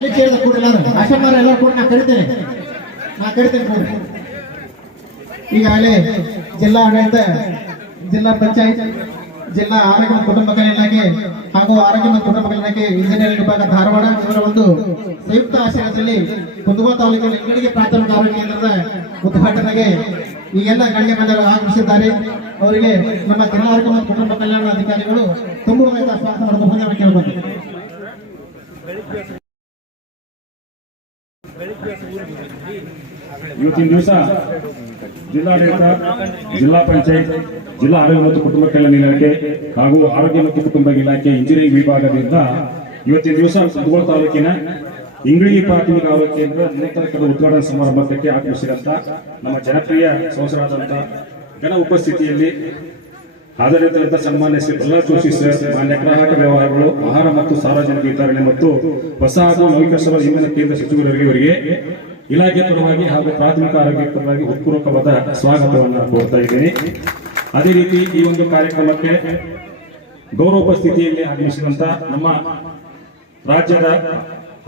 ಆಶಮಾರ ಎಲ್ಲ ಕೂಡ ನಾ ಕರಿತೇನೆ ಈಗಾಗಲೇ ಜಿಲ್ಲಾ ಆಡಳಿತ, ಜಿಲ್ಲಾ ಪಂಚಾಯತ್, ಜಿಲ್ಲಾ ಆರೋಗ್ಯ ಮತ್ತು ಕುಟುಂಬ ಕಲ್ಯಾಣ ಇಲಾಖೆ ಹಾಗೂ ಆರೋಗ್ಯ ಮತ್ತು ಕುಟುಂಬ ಕಲ್ಯಾಣ ಇಲಾಖೆ ಇಂಜಿನಿಯರಿಂಗ್ ವಿಭಾಗ ಧಾರವಾಡ ಇವರ ಒಂದು ಸಂಯುಕ್ತ ಆಶ್ರಯದಲ್ಲಿ ಕುಂದಗೋಳ ತಾಲೂಕಿನ ಇಂಗಳಿಗೆ ಪ್ರಾಥಮಿಕ ಆರೋಗ್ಯ ಕೇಂದ್ರದ ಉದ್ಘಾಟನೆಗೆ ಈಗೆಲ್ಲ ಗಣ್ಯಮಾನ್ಯರು ಆಗಮಿಸಿದ್ದಾರೆ. ಅವರಿಗೆ ನಮ್ಮ ಜಿಲ್ಲಾ ಆರೋಗ್ಯ ಮತ್ತು ಕುಟುಂಬ ಕಲ್ಯಾಣ ಅಧಿಕಾರಿಗಳು ತುಂಬುವುದಾದ ಸ್ವಾಗತ ಮಾಡಬಹುದು ಕೇಳಬಹುದು. ಇವತ್ತಿನ ದಿವಸ ಜಿಲ್ಲಾಡಳಿತ, ಜಿಲ್ಲಾ ಪಂಚಾಯತ್, ಜಿಲ್ಲಾ ಆರೋಗ್ಯ ಮತ್ತು ಕುಟುಂಬ ಕಲ್ಯಾಣ ಇಲಾಖೆ ಹಾಗೂ ಆರೋಗ್ಯ ಮತ್ತು ಕುಟುಂಬ ಇಲಾಖೆ ಇಂಜಿನಿಯರಿಂಗ್ ವಿಭಾಗದಿಂದ ಇವತ್ತಿನ ದಿವಸ ಕುಂದಗೋಳ ತಾಲೂಕಿನ ಇಂಗ್ಳಿಗೆ ಪ್ರಾಥಮಿಕ ಆರೋಗ್ಯ ಕೇಂದ್ರ ನೂತನ ಉದ್ಘಾಟನಾ ಸಮಾರಂಭಕ್ಕೆ ಆಗಮಿಸಿದಂತ ನಮ್ಮ ಜನಪ್ರಿಯ ಸದಸ್ಯರಾದಂಥ ಘನ ಉಪಸ್ಥಿತಿಯಲ್ಲಿ ಹಾಜರಿದ್ದಂಥ ಸನ್ಮಾನ್ಯ ಶ್ರೀ ಪ್ರಹ್ಲಾದ್ ಜೋಶಿ ಸರ್, ಮಾನ್ಯ ಗ್ರಾಹಕ ವ್ಯವಹಾರಗಳು, ಆಹಾರ ಮತ್ತು ಸಾರ್ವಜನಿಕ ವಿತರಣೆ ಮತ್ತು ಹೊಸ ಹಾಗೂ ನವೀಕರಿಸುವ ಇಂಧನ ಕೇಂದ್ರ ಸಚಿವರಿಗೆ ಇಲಾಖೆ ಪರವಾಗಿ ಹಾಗೂ ಪ್ರಾಥಮಿಕ ಆರೋಗ್ಯ ಪರವಾಗಿ ಹೃತ್ಪೂರ್ವಕವಾದ ಸ್ವಾಗತವನ್ನು ಕೋರ್ತಾ ಇದ್ದೇನೆ. ಅದೇ ರೀತಿ ಈ ಒಂದು ಕಾರ್ಯಕ್ರಮಕ್ಕೆ ಗೌರವೋಪಸ್ಥಿತಿಯಲ್ಲಿ ಆಗಮಿಸಿದಂತ ನಮ್ಮ ರಾಜ್ಯದ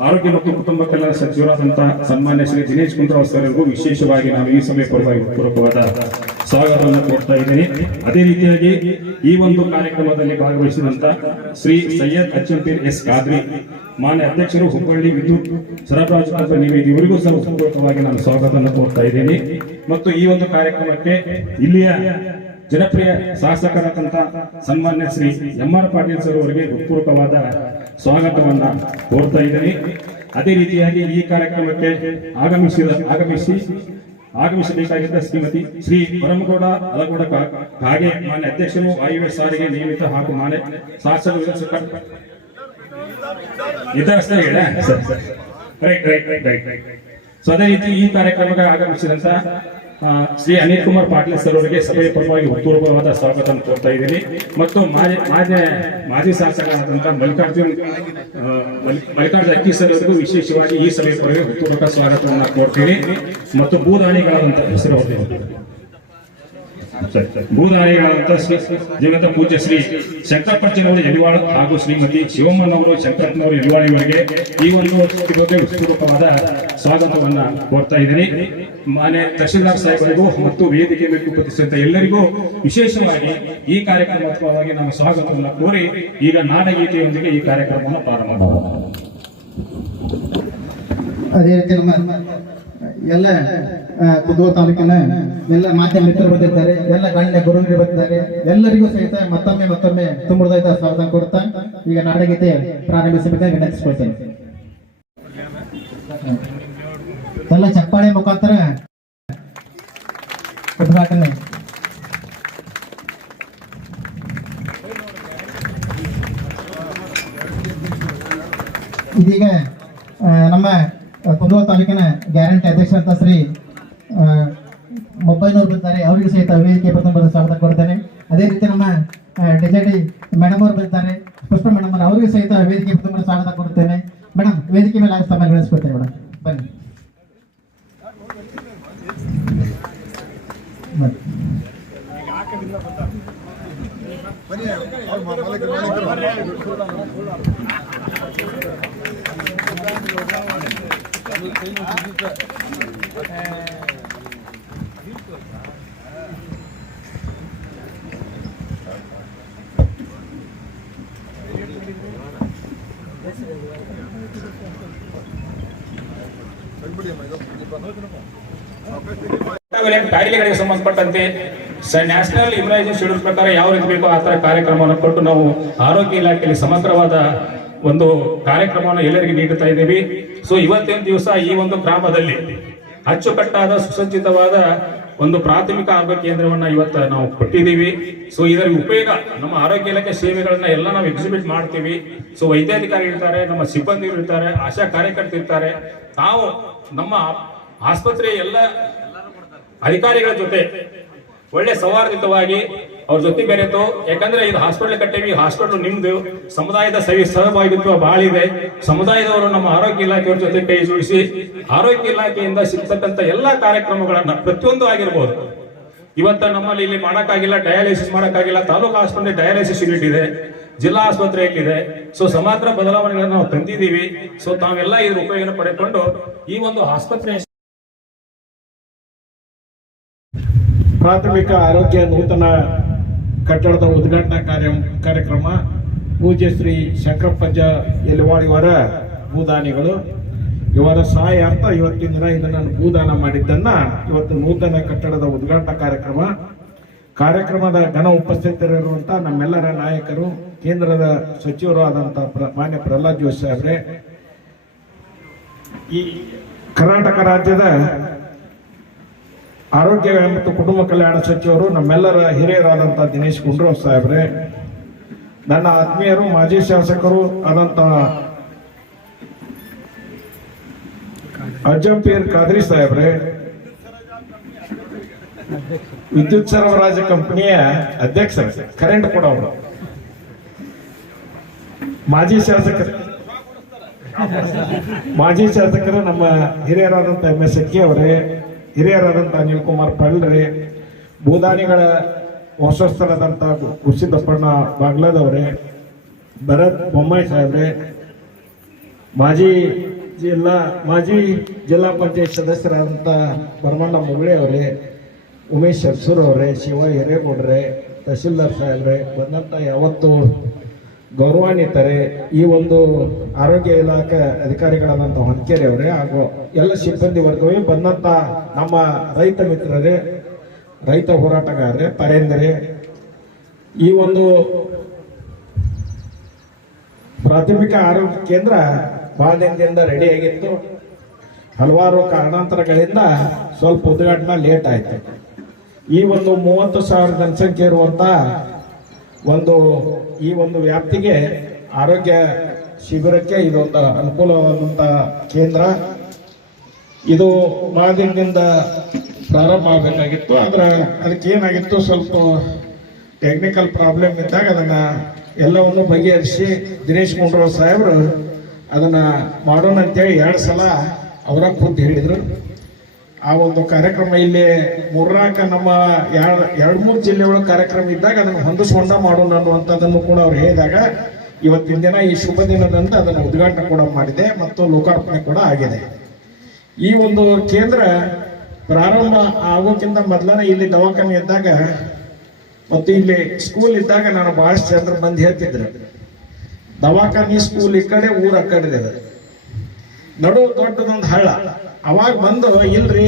ಆರೋಗ್ಯ ಮತ್ತು ಕುಟುಂಬ ಕಲ್ಯಾಣ ಸಚಿವರಾದಂತಹ ಸನ್ಮಾನ್ಯ ಶ್ರೀ ದಿನೇಶ್ ಗುಂಡೂರಾವ್ ಸರ್ ವಿಶೇಷವಾಗಿ ನಾನು ಈ ಸಭೆ ಪರವಾಗಿ ಪೂರ್ವಕವಾದ ಸ್ವಾಗತವನ್ನು ಕೋರ್ತಾ ಇದ್ದೇನೆ. ಅದೇ ರೀತಿಯಾಗಿ ಈ ಒಂದು ಕಾರ್ಯಕ್ರಮದಲ್ಲಿ ಭಾಗವಹಿಸಿದಂತ ಶ್ರೀ ಸೈಯದ್ ಅಚ್ಚಂಪೀರ್ ಎಸ್ ಖಾದ್ರಿ, ಮಾನ್ಯ ಅಧ್ಯಕ್ಷರು, ಹುಬ್ಬಳ್ಳಿ ವಿದ್ಯುತ್ ಸರಬರಾಜು ಕಂಪನಿ ಇವರಿಗೂ ಸಹ ಪೂರ್ವಕವಾಗಿ ನಾನು ಸ್ವಾಗತವನ್ನು ಕೋರ್ತಾ ಇದ್ದೇನೆ. ಮತ್ತು ಈ ಒಂದು ಕಾರ್ಯಕ್ರಮಕ್ಕೆ ಇಲ್ಲಿಯ ಜನಪ್ರಿಯ ಶಾಸಕರಾದಂತ ಸನ್ಮಾನ್ಯ ಶ್ರೀ ಎಂ.ಆರ್. ಪಾಟೀಲ್ ಸರ್ ಅವರಿಗೆ ಹೃತ್ಪೂರ್ವಕವಾದ ಸ್ವಾಗತವನ್ನ ಕೋರ್ತಾ ಇದ್ದೇನೆ. ಅದೇ ರೀತಿಯಾಗಿ ಈ ಕಾರ್ಯಕ್ರಮಕ್ಕೆ ಆಗಮಿಸಬೇಕಾಗಿದ್ದ ಶ್ರೀಮತಿ ಶ್ರೀ ಪರಮಗೌಡ ಅಲಗೌಡ ಕಾಗೆ, ಮಾನ್ಯ ಅಧ್ಯಕ್ಷರು, ವಾಯುವ್ಯ ಸಾರಿಗೆ ನಿಯಮಿತ ಹಾಗೂ ಮಾನ್ಯ ಶಾಸಕ ಸೊ ಅದೇ ರೀತಿ ಈ ಕಾರ್ಯಕ್ರಮಕ್ಕೆ ಆಗಮಿಸಿದಂತ ಶ್ರೀ ಅನಿಲ್ ಕುಮಾರ್ ಪಾಟೀಲ್ ಸರ್ ಅವರಿಗೆ ಸಭೆಯ ಪರವಾಗಿ ಹೃತ್ಪೂರ್ವಕವಾದ ಸ್ವಾಗತ ಕೋರ್ತಾ ಇದ್ದೀನಿ. ಮತ್ತು ಮಾಜಿ ಶಾಸಕರಾದಂತಹ ಮಲ್ಲಿಕಾರ್ಜುನ್ ಅಕ್ಕಿ ಸರ್ ಅವರಿಗೂ ವಿಶೇಷವಾಗಿ ಈ ಸಭೆಯ ಪರವಾಗಿ ಹೃತ್ಪೂರ್ವಕ ಸ್ವಾಗತವನ್ನು ಕೋರ್ತೀನಿ. ಮತ್ತು ಭೂದಾನಿಗಳಾದಂತಹ ಹೆಸರು ಭೂದಾನಿಗಳಾದಂತಹ ಜೀವಂತ ಪೂಜ್ಯ ಶ್ರೀ ಶಂಕರಪ್ಪನವರು ಯಡಿವಾಳ ಹಾಗೂ ಶ್ರೀಮತಿ ಶಿವಮ್ಮನವರು ಶಂಕರಪ್ಪನವರು ಯಡಿವಾಳ ಇವರಿಗೆ ಈ ಒಂದು ಹೃತ್ಪೂರ್ವಕವಾದ ಸ್ವಾಗತವನ್ನ ಕೋರ್ತಾ ಇದ್ದೀನಿ. ಮಾನ್ಯ ತಹಶೀಲ್ದಾರ್ ಸಾಹೇಬರಿಗೂ ಮತ್ತು ವೇದಿಕೆ ಮೇಲೆ ಉಪಸ್ಥಿತ ಎಲ್ಲರಿಗೂ ವಿಶೇಷವಾಗಿ ಈ ಕಾರ್ಯಕ್ರಮವಾಗಿ ನಾನು ಸ್ವಾಗತವನ್ನು ಕೋರಿ ಈಗ ನಾಡಗೀತೆಯೊಂದಿಗೆ ಈ ಕಾರ್ಯಕ್ರಮವನ್ನು ಪ್ರಾರಂಭ ಮಾಡೋಣ. ಅದೇ ರೀತಿ ನಮ್ಮ ಎಲ್ಲ ಕುಂದಗೋಳ ತಾಲೂಕಿನ ಎಲ್ಲ ಮಾಧ್ಯಮ ಮಿತ್ರರು ಬಂದಿದ್ದಾರೆ, ಎಲ್ಲ ಗಣ್ಯ ಗುರುಗಳು ಬಂದಿದ್ದಾರೆ. ಎಲ್ಲರಿಗೂ ಸಹಿತ ಮತ್ತೊಮ್ಮೆ ತುಂಬುವುದಾದ ಸ್ವಾಗತ ಕೊಡ್ತಾ ಈಗ ನಾಡಗೀತೆ ಪ್ರಾರಂಭಿಸಬೇಕಾಗಿ ವಿನಂತಿಸಿಕೊಳ್ತೇನೆ. ಎಲ್ಲ ಚಪ್ಪಾಳೆ ಮುಖಾಂತರ ಉದ್ಘಾಟನೆ. ಇದೀಗ ನಮ್ಮ ಕುಂದಗೋಳ ತಾಲೂಕಿನ ಗ್ಯಾರಂಟಿ ಅಧ್ಯಕ್ಷರಂತ ಶ್ರೀ ಮೊಬ್ಬೈನವರು ಬಂದಿದ್ದಾರೆ, ಅವರಿಗೂ ಸಹಿತ ವೇದಿಕೆ ಪ್ರಥಮ ಸ್ವಾಗತ ಕೊಡ್ತೇನೆ. ಅದೇ ರೀತಿ ನಮ್ಮ ಡಿಜೆಡಿ ಮೇಡಮ್ ಅವರು ಬಂದಿದ್ದಾರೆ, ಪುಷ್ಪ ಮೇಡಮ್ ಅವರು, ಅವರಿಗೂ ಸಹಿತ ವೇದಿಕೆ ಪ್ರಥಮ ಸ್ವಾಗತ ಕೊಡ್ತೇನೆ. ಮೇಡಮ್ ವೇದಿಕೆ ಮೇಲೆ ಆಗ ತಮ್ಮಲ್ಲಿ ಬೆಳೆಸ್ಕೊಡ್ತೇನೆ. ಮೇಡಮ್ ಬನ್ನಿ. ಕಾಯಿಲೆಗಳಿಗೆ ಸಂಬಂಧಪಟ್ಟಂತೆ ನ್ಯಾಷನಲ್ ಇಮ್ಯುನೈಸೇಷನ್ ಶೆಡ್ಯೂಲ್ ಪ್ರಕಾರ ಯಾವ ರೀತಿ ಬೇಕೋ ಆ ತರ ಕಾರ್ಯಕ್ರಮವನ್ನು ಕೊಟ್ಟು ನಾವು ಆರೋಗ್ಯ ಇಲಾಖೆಯಲ್ಲಿ ಸಮಗ್ರವಾದ ಒಂದು ಕಾರ್ಯಕ್ರಮವನ್ನು ಎಲ್ಲರಿಗೆ ನೀಡುತ್ತಾ ಇದ್ದೀವಿ. ಸೊ ಇವತ್ತಿನ ದಿವಸ ಈ ಒಂದು ಗ್ರಾಮದಲ್ಲಿ ಅಚ್ಚುಕಟ್ಟಾದ ಸುಸಜ್ಜಿತವಾದ ಒಂದು ಪ್ರಾಥಮಿಕ ಆರೋಗ್ಯ ಕೇಂದ್ರವನ್ನ ಇವತ್ತು ನಾವು ಕೊಟ್ಟಿದ್ದೀವಿ. ಸೊ ಇದರ ಉಪಯೋಗ ನಮ್ಮ ಆರೋಗ್ಯ ಇಲಾಖೆ ಸೇವೆಗಳನ್ನ ಎಲ್ಲ ನಾವು ಎಕ್ಸಿಬಿಟ್ ಮಾಡ್ತೀವಿ. ಸೊ ವೈದ್ಯಾಧಿಕಾರಿ ಇರ್ತಾರೆ, ನಮ್ಮ ಸಿಬ್ಬಂದಿಗಳು ಇರ್ತಾರೆ, ಆಶಾ ಕಾರ್ಯಕರ್ತರು ಇರ್ತಾರೆ. ನಾವು ನಮ್ಮ ಆಸ್ಪತ್ರೆಯ ಎಲ್ಲ ಅಧಿಕಾರಿಗಳ ಜೊತೆ ಒಳ್ಳೆ ಸೌಹಾರ್ದಿತವಾಗಿ ಅವ್ರ ಜೊತೆ ಬೆರೆತು, ಯಾಕಂದ್ರೆ ಇದು ಹಾಸ್ಪಿಟಲ್ ಕಟ್ಟೇವಿ, ಹಾಸ್ಪಿಟಲ್ ನಿಮ್ದು ಸಮುದಾಯದ ಸಹಭಾಗಿತ್ವ ಬಹಳ ಇದೆ. ಸಮುದಾಯದವರು ನಮ್ಮ ಆರೋಗ್ಯ ಇಲಾಖೆಯವ್ರ ಜೊತೆ ಕೈ ಜೋಡಿಸಿ ಆರೋಗ್ಯ ಇಲಾಖೆಯಿಂದ ಸಿಗ್ತಕ್ಕಂಥ ಎಲ್ಲಾ ಕಾರ್ಯಕ್ರಮಗಳನ್ನ ಪ್ರತಿಯೊಂದು ಆಗಿರ್ಬೋದು. ಇವತ್ತ ನಮ್ಮಲ್ಲಿ ಇಲ್ಲಿ ಮಾಡಕ್ಕಾಗಿಲ್ಲ, ಡಯಾಲಿಸಿಸ್ ಮಾಡಕ್ಕಾಗಿಲ್ಲ, ತಾಲೂಕು ಆಸ್ಪತ್ರೆ ಡಯಾಲಿಸಿಸ್ ಯೂನಿಟ್ ಇದೆ. ಜಿಲ್ಲಾ ಆಸ್ಪತ್ರೆಯಲ್ಲಿದೆ. ಸೊ ಸಮಗ್ರ ಬದಲಾವಣೆಗಳನ್ನು ನಾವು ತಂದಿದ್ದೀವಿ. ಸೊ ತಾವೆಲ್ಲ ಇದ್ರ ಉಪಯೋಗ ಪಡೆದುಕೊಂಡು ಈ ಒಂದು ಆಸ್ಪತ್ರೆ ಪ್ರಾಥಮಿಕ ಆರೋಗ್ಯ ನೂತನ ಕಟ್ಟಡದ ಉದ್ಘಾಟನಾ ಕಾರ್ಯಕ್ರಮ ಪೂಜ್ಯ ಶ್ರೀ ಶಂಕರಪ್ಪಜ್ಜ ಯಲವಾಡ್ ಇವರ ಭೂದಾನಿಗಳು ಇವರ ಸಹಾಯಾರ್ಥ ಇವತ್ತಿನ ದಿನ ಇದನ್ನು ಭೂದಾನ ಮಾಡಿದ್ದನ್ನ ಇವತ್ತು ನೂತನ ಕಟ್ಟಡದ ಉದ್ಘಾಟನಾ ಕಾರ್ಯಕ್ರಮದ ಘನ ಉಪಸ್ಥಿತರಿರುವಂತಹ ನಮ್ಮೆಲ್ಲರ ನಾಯಕರು, ಕೇಂದ್ರದ ಸಚಿವರು ಆದಂತಹ ಮಾನ್ಯ ಪ್ರಹ್ಲಾದ್ ಜೋಶಿ ಸಾಹೇಬ್ರೆ, ಈ ಕರ್ನಾಟಕ ರಾಜ್ಯದ ಆರೋಗ್ಯ ಮತ್ತು ಕುಟುಂಬ ಕಲ್ಯಾಣ ಸಚಿವರು, ನಮ್ಮೆಲ್ಲರ ಹಿರಿಯರಾದಂತಹ ದಿನೇಶ್ ಗುಂಡೂರಾವ್ ಸಾಹೇಬ್ರೆ, ನನ್ನ ಆತ್ಮೀಯರು ಮಾಜಿ ಶಾಸಕರು ಆದಂತಹ ಅಜ್ಜಂಪೀರ್ ಖಾದ್ರಿ ಸಾಹೇಬ್ರೆ, ವಿದ್ಯುತ್ ಸರಬರಾಜು ಕಂಪನಿಯ ಅಧ್ಯಕ್ಷರು, ಕರೆಂಟ್ ಕೊಡೋರು, ಮಾಜಿ ಶಾಸಕರು ನಮ್ಮ ಹಿರಿಯರಾದಂಥ MS ಅಕ್ಕಿ ಅವರೇ, ಹಿರಿಯರಾದಂಥ ಅನಿಲ್ ಕುಮಾರ್ ಪಳ್ರೆ, ಭೂದಾನಿಗಳ ವಂಶಸ್ಥರಾದಂಥ ಗುರುಸಿದ್ದಪ್ಪಣ್ಣ ಬಾಗ್ಲಾದವರೇ, ಭರತ್ ಬೊಮ್ಮಾಯಿ ಸಾಹೇಬ್ರೆ, ಮಾಜಿ ಜಿಲ್ಲಾ ಪಂಚಾಯತ್ ಸದಸ್ಯರಾದಂಥ ಭರಮಣ್ಣ ಮುಗಳಿ ಅವರೇ, ಉಮೇಶ್ ಅರ್ಸೂರ್ ಅವರೇ, ಶಿವ ಹಿರೇಗೌಡ್ರೆ, ತಹಶೀಲ್ದಾರ್ ಸಾಹೇಬ್ರೆ, ಬಂದಂಥ ಯಾವತ್ತು ಗೌರವಾನ್ವಿತರೆ, ಈ ಒಂದು ಆರೋಗ್ಯ ಇಲಾಖೆ ಅಧಿಕಾರಿಗಳಾದಂಥ ಹೊನ್ಕೇರಿ ಅವರೇ ಹಾಗೂ ಎಲ್ಲ ಸಿಬ್ಬಂದಿ ವರ್ಗವೇ, ಬಂದಂಥ ನಮ್ಮ ರೈತ ಮಿತ್ರರೇ, ರೈತ ಹೋರಾಟಗಾರರೇ, ಪರೇಂದ್ರೇ, ಈ ಒಂದು ಪ್ರಾಥಮಿಕ ಆರೋಗ್ಯ ಕೇಂದ್ರ ಬಹಳ ದಿನದಿಂದ ರೆಡಿಯಾಗಿತ್ತು. ಹಲವಾರು ಕಾರಣಾಂತರಗಳಿಂದ ಸ್ವಲ್ಪ ಉದ್ಘಾಟನಾ ಲೇಟ್ ಆಯ್ತು. ಈ ಒಂದು 30,000 ಜನಸಂಖ್ಯೆ ಇರುವಂತ ಈ ಒಂದು ವ್ಯಾಪ್ತಿಗೆ ಆರೋಗ್ಯ ಶಿಬಿರಕ್ಕೆ ಇದೊಂದು ಅನುಕೂಲವಾದಂತ ಕೇಂದ್ರ. ಇದು ಬಹಳ ದಿನದಿಂದ ಪ್ರಾರಂಭ ಆಗಬೇಕಾಗಿತ್ತು. ಆದ್ರೆ ಅದಕ್ಕೆ ಏನಾಗಿತ್ತು, ಸ್ವಲ್ಪ ಟೆಕ್ನಿಕಲ್ ಪ್ರಾಬ್ಲಮ್ ಇದ್ದಾಗ ಅದನ್ನ ಎಲ್ಲವನ್ನು ಬಗೆಹರಿಸಿ ದಿನೇಶ್ ಗುಂಡೂರಾವ್ ಸಾಹೇಬರು ಅದನ್ನ ಮಾಡೋಣ ಅಂತೇಳಿ 2 ಸಲ ಅವರ ಖುದ್ದು ಹೇಳಿದ್ರು. ಆ ಒಂದು ಕಾರ್ಯಕ್ರಮ ಇಲ್ಲಿ ಮೂರ್ನಾಲ್ಕು ನಮ್ಮ 2-3 ಜಿಲ್ಲೆಗಳ ಕಾರ್ಯಕ್ರಮ ಇದ್ದಾಗ ಅದನ್ನು ಹೊಂದಿಸ್ಕೊಂಡ ಮಾಡೋಣ ಅನ್ನುವಂಥದ್ದನ್ನು ಕೂಡ ಅವ್ರು ಹೇಳಿದಾಗ ಇವತ್ತಿನ ದಿನ ಈ ಶುಭ ದಿನದಂದು ಅದನ್ನು ಉದ್ಘಾಟನೆ ಕೂಡ ಮಾಡಿದೆ ಮತ್ತು ಲೋಕಾರ್ಪಣೆ ಕೂಡ ಆಗಿದೆ. ಈ ಒಂದು ಕೇಂದ್ರ ಪ್ರಾರಂಭ ಆಗೋಕ್ಕಿಂತ ಮೊದಲನೇ ಇಲ್ಲಿ ದವಾಖಾನೆ ಇದ್ದಾಗ ಮತ್ತು ಇಲ್ಲಿ ಸ್ಕೂಲ್ ಇದ್ದಾಗ ನಾನು ಬಹಳಷ್ಟು ಜನರು ಬಂದು ಹೇಳ್ತಿದ್ರು, ದವಾಖಾನೆ ಸ್ಕೂಲ್ ಈ ಕಡೆ, ಊರ ಆ ಕಡೆ ಇದೆ, ನಡು ದೊಡ್ಡದೊಂದು ಹಳ್ಳ. ಅವಾಗ ಬಂದು ಇಲ್ರಿ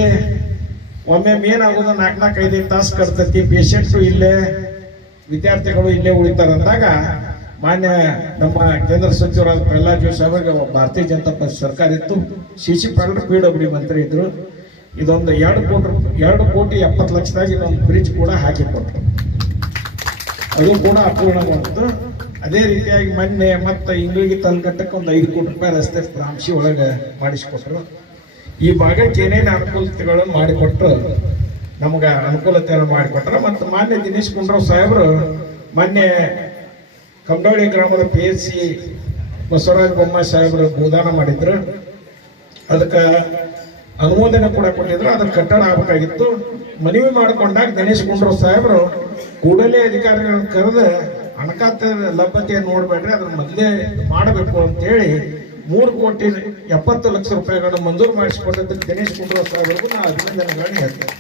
ಒಮ್ಮೆ ಏನಾಗೋದು 4-5 ತಾಸು ಕಟ್ತೈತಿ, ಪೇಷಂಟ್ರು ಇಲ್ಲೇ, ವಿದ್ಯಾರ್ಥಿಗಳು ಇಲ್ಲೇ ಉಳಿತಾರಂದಾಗ ಮಾನ್ಯ ನಮ್ಮ ಕೇಂದ್ರ ಸಚಿವರಾದ ಪ್ರಹ್ಲಾದ್ ಜೋಶಿ ಅವರಿಗೆ ಭಾರತೀಯ ಜನತಾ ಪಕ್ಷ ಸರ್ಕಾರ ಇತ್ತು, CC ಪಾಟೀಲ್ PWD ಮಂತ್ರಿ ಇದ್ರು. ಇದೊಂದು 2,70,00,000ದಾಗ ಇದೊಂದು ಬ್ರಿಡ್ಜ್ ಕೂಡ ಹಾಕಿಕೊಟ್ರು, ಅದು ಕೂಡ ಅಪೂರ್ಣವಾಯಿತು. ಅದೇ ರೀತಿಯಾಗಿ ಮೊನ್ನೆ ಮತ್ತೆ ಇಂಗ್ಲಿಗೆ ತಲಕಟ್ಟಕ್ಕೆ ಒಂದು 5 ಕೋಟಿ ರೂಪಾಯಿ ರಸ್ತೆ ಪ್ರಾಂಶಿ ಒಳಗೆ ಮಾಡಿಸಿಕೊಟ್ರು. ಈ ಭಾಗಕ್ಕೆ ಏನೇನು ಅನುಕೂಲತೆಗಳನ್ನು ಮಾಡಿಕೊಟ್ರು, ನಮ್ಗೆ ಅನುಕೂಲತೆಯನ್ನು ಮಾಡಿಕೊಟ್ರು. ಮತ್ತು ಮಾನ್ಯ ದಿನೇಶ್ ಗುಂಡೂರಾವ್ ಸಾಹೇಬರು ಮೊನ್ನೆ ಕಂಬಳಿ ಗ್ರಾಮದ PHC ಬಸವರಾಜ ಬೊಮ್ಮಾಯಿ ಸಾಹೇಬರು ಭೂದಾನ ಮಾಡಿದ್ರು. ಅದಕ್ಕೆ ಅನುಮೋದನೆ ಕೂಡ ಕೊಟ್ಟಿದ್ರು. ಅದಕ್ಕೆ ಕಟ್ಟಡ ಆಗಬೇಕಾಗಿತ್ತು. ಮನವಿ ಮಾಡಿಕೊಂಡಾಗ ದಿನೇಶ್ ಗುಂಡೂರಾವ್ ಸಾಹೇಬರು ಕೂಡಲೇ ಅಧಿಕಾರಿಗಳನ್ನು ಕರೆದು ಹಣಕಾಸು ಲಭ್ಯತೆಯನ್ನು ನೋಡ್ಬೇಡ್ರಿ, ಅದನ್ನ ಮೊದಲೇ ಮಾಡಬೇಕು ಅಂತೇಳಿ 3,70,00,000 ರೂಪಾಯಿಗಳನ್ನು ಮಂಜೂರು ಮಾಡಿಸಿಕೊಟ್ಟಿದ್ದಕ್ಕೆ ದಿನೇಶ್ ಗುಂಡೂರಾವ್ ಸಾಹೇಬರಿಗೂ ನಾನು ಅಭಿನಂದನೆಗಳನ್ನು ಹೇಳ್ತೇನೆ.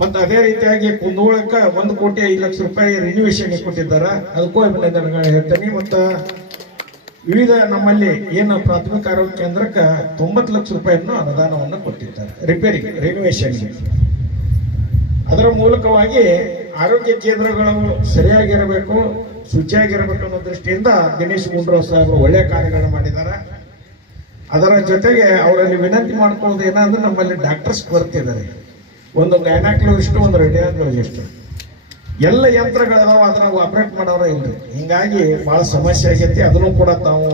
ಮತ್ತು ಅದೇ ರೀತಿಯಾಗಿ ಕುಂದಗೋಳಕ್ಕೆ 1,05,00,000 ರೂಪಾಯಿ ರಿನ್ಯೂವೇಷನ್ ಕೊಟ್ಟಿದ್ದಾರೆ, ಅದಕ್ಕೂ ಅಭಿನಂದನೆಗಳನ್ನು ಹೇಳ್ತೇನೆ. ಮತ್ತು ವಿವಿಧ ನಮ್ಮಲ್ಲಿ ಏನು ಪ್ರಾಥಮಿಕ ಆರೋಗ್ಯ ಕೇಂದ್ರಕ್ಕೆ 90,00,000 ರೂಪಾಯಿಯನ್ನು ಅನುದಾನವನ್ನು ಕೊಟ್ಟಿದ್ದಾರೆ ರಿಪೇರಿಗೆ, ರಿನ್ಯೂವೇಷನ್ಗೆ. ಅದರ ಮೂಲಕವಾಗಿ ಆರೋಗ್ಯ ಕೇಂದ್ರಗಳು ಸರಿಯಾಗಿರಬೇಕು, ಶುಚಿಯಾಗಿರಬೇಕು ಅನ್ನೋ ದೃಷ್ಟಿಯಿಂದ ದಿನೇಶ್ ಗುಂಡೂರಾವ್ ಸಾಹೇಬರು ಒಳ್ಳೆಯ ಕಾರ್ಯಗಳನ್ನು ಮಾಡಿದ್ದಾರೆ. ಅದರ ಜೊತೆಗೆ ಅವರಲ್ಲಿ ವಿನಂತಿ ಮಾಡ್ಕೊಳ್ಳೋದು ಏನಂದ್ರೆ, ನಮ್ಮಲ್ಲಿ ಡಾಕ್ಟರ್ಸ್ ಬರ್ತಿದ್ದಾರೆ, ಒಂದು ಗೈನಕಾಲಜಿಸ್ಟ್, ಒಂದು ರೇಡಿಯಾಲಜಿಸ್ಟ್, ಎಲ್ಲ ಯಂತ್ರಗಳದಾವ, ಅದನ್ನ ಆಪರೇಟ್ ಮಾಡೋರ ಇಲ್ರಿ. ಹಿಂಗಾಗಿ ಬಹಳ ಸಮಸ್ಯೆ ಆಗೈತಿ. ಅದನ್ನು ಕೂಡ ತಾವು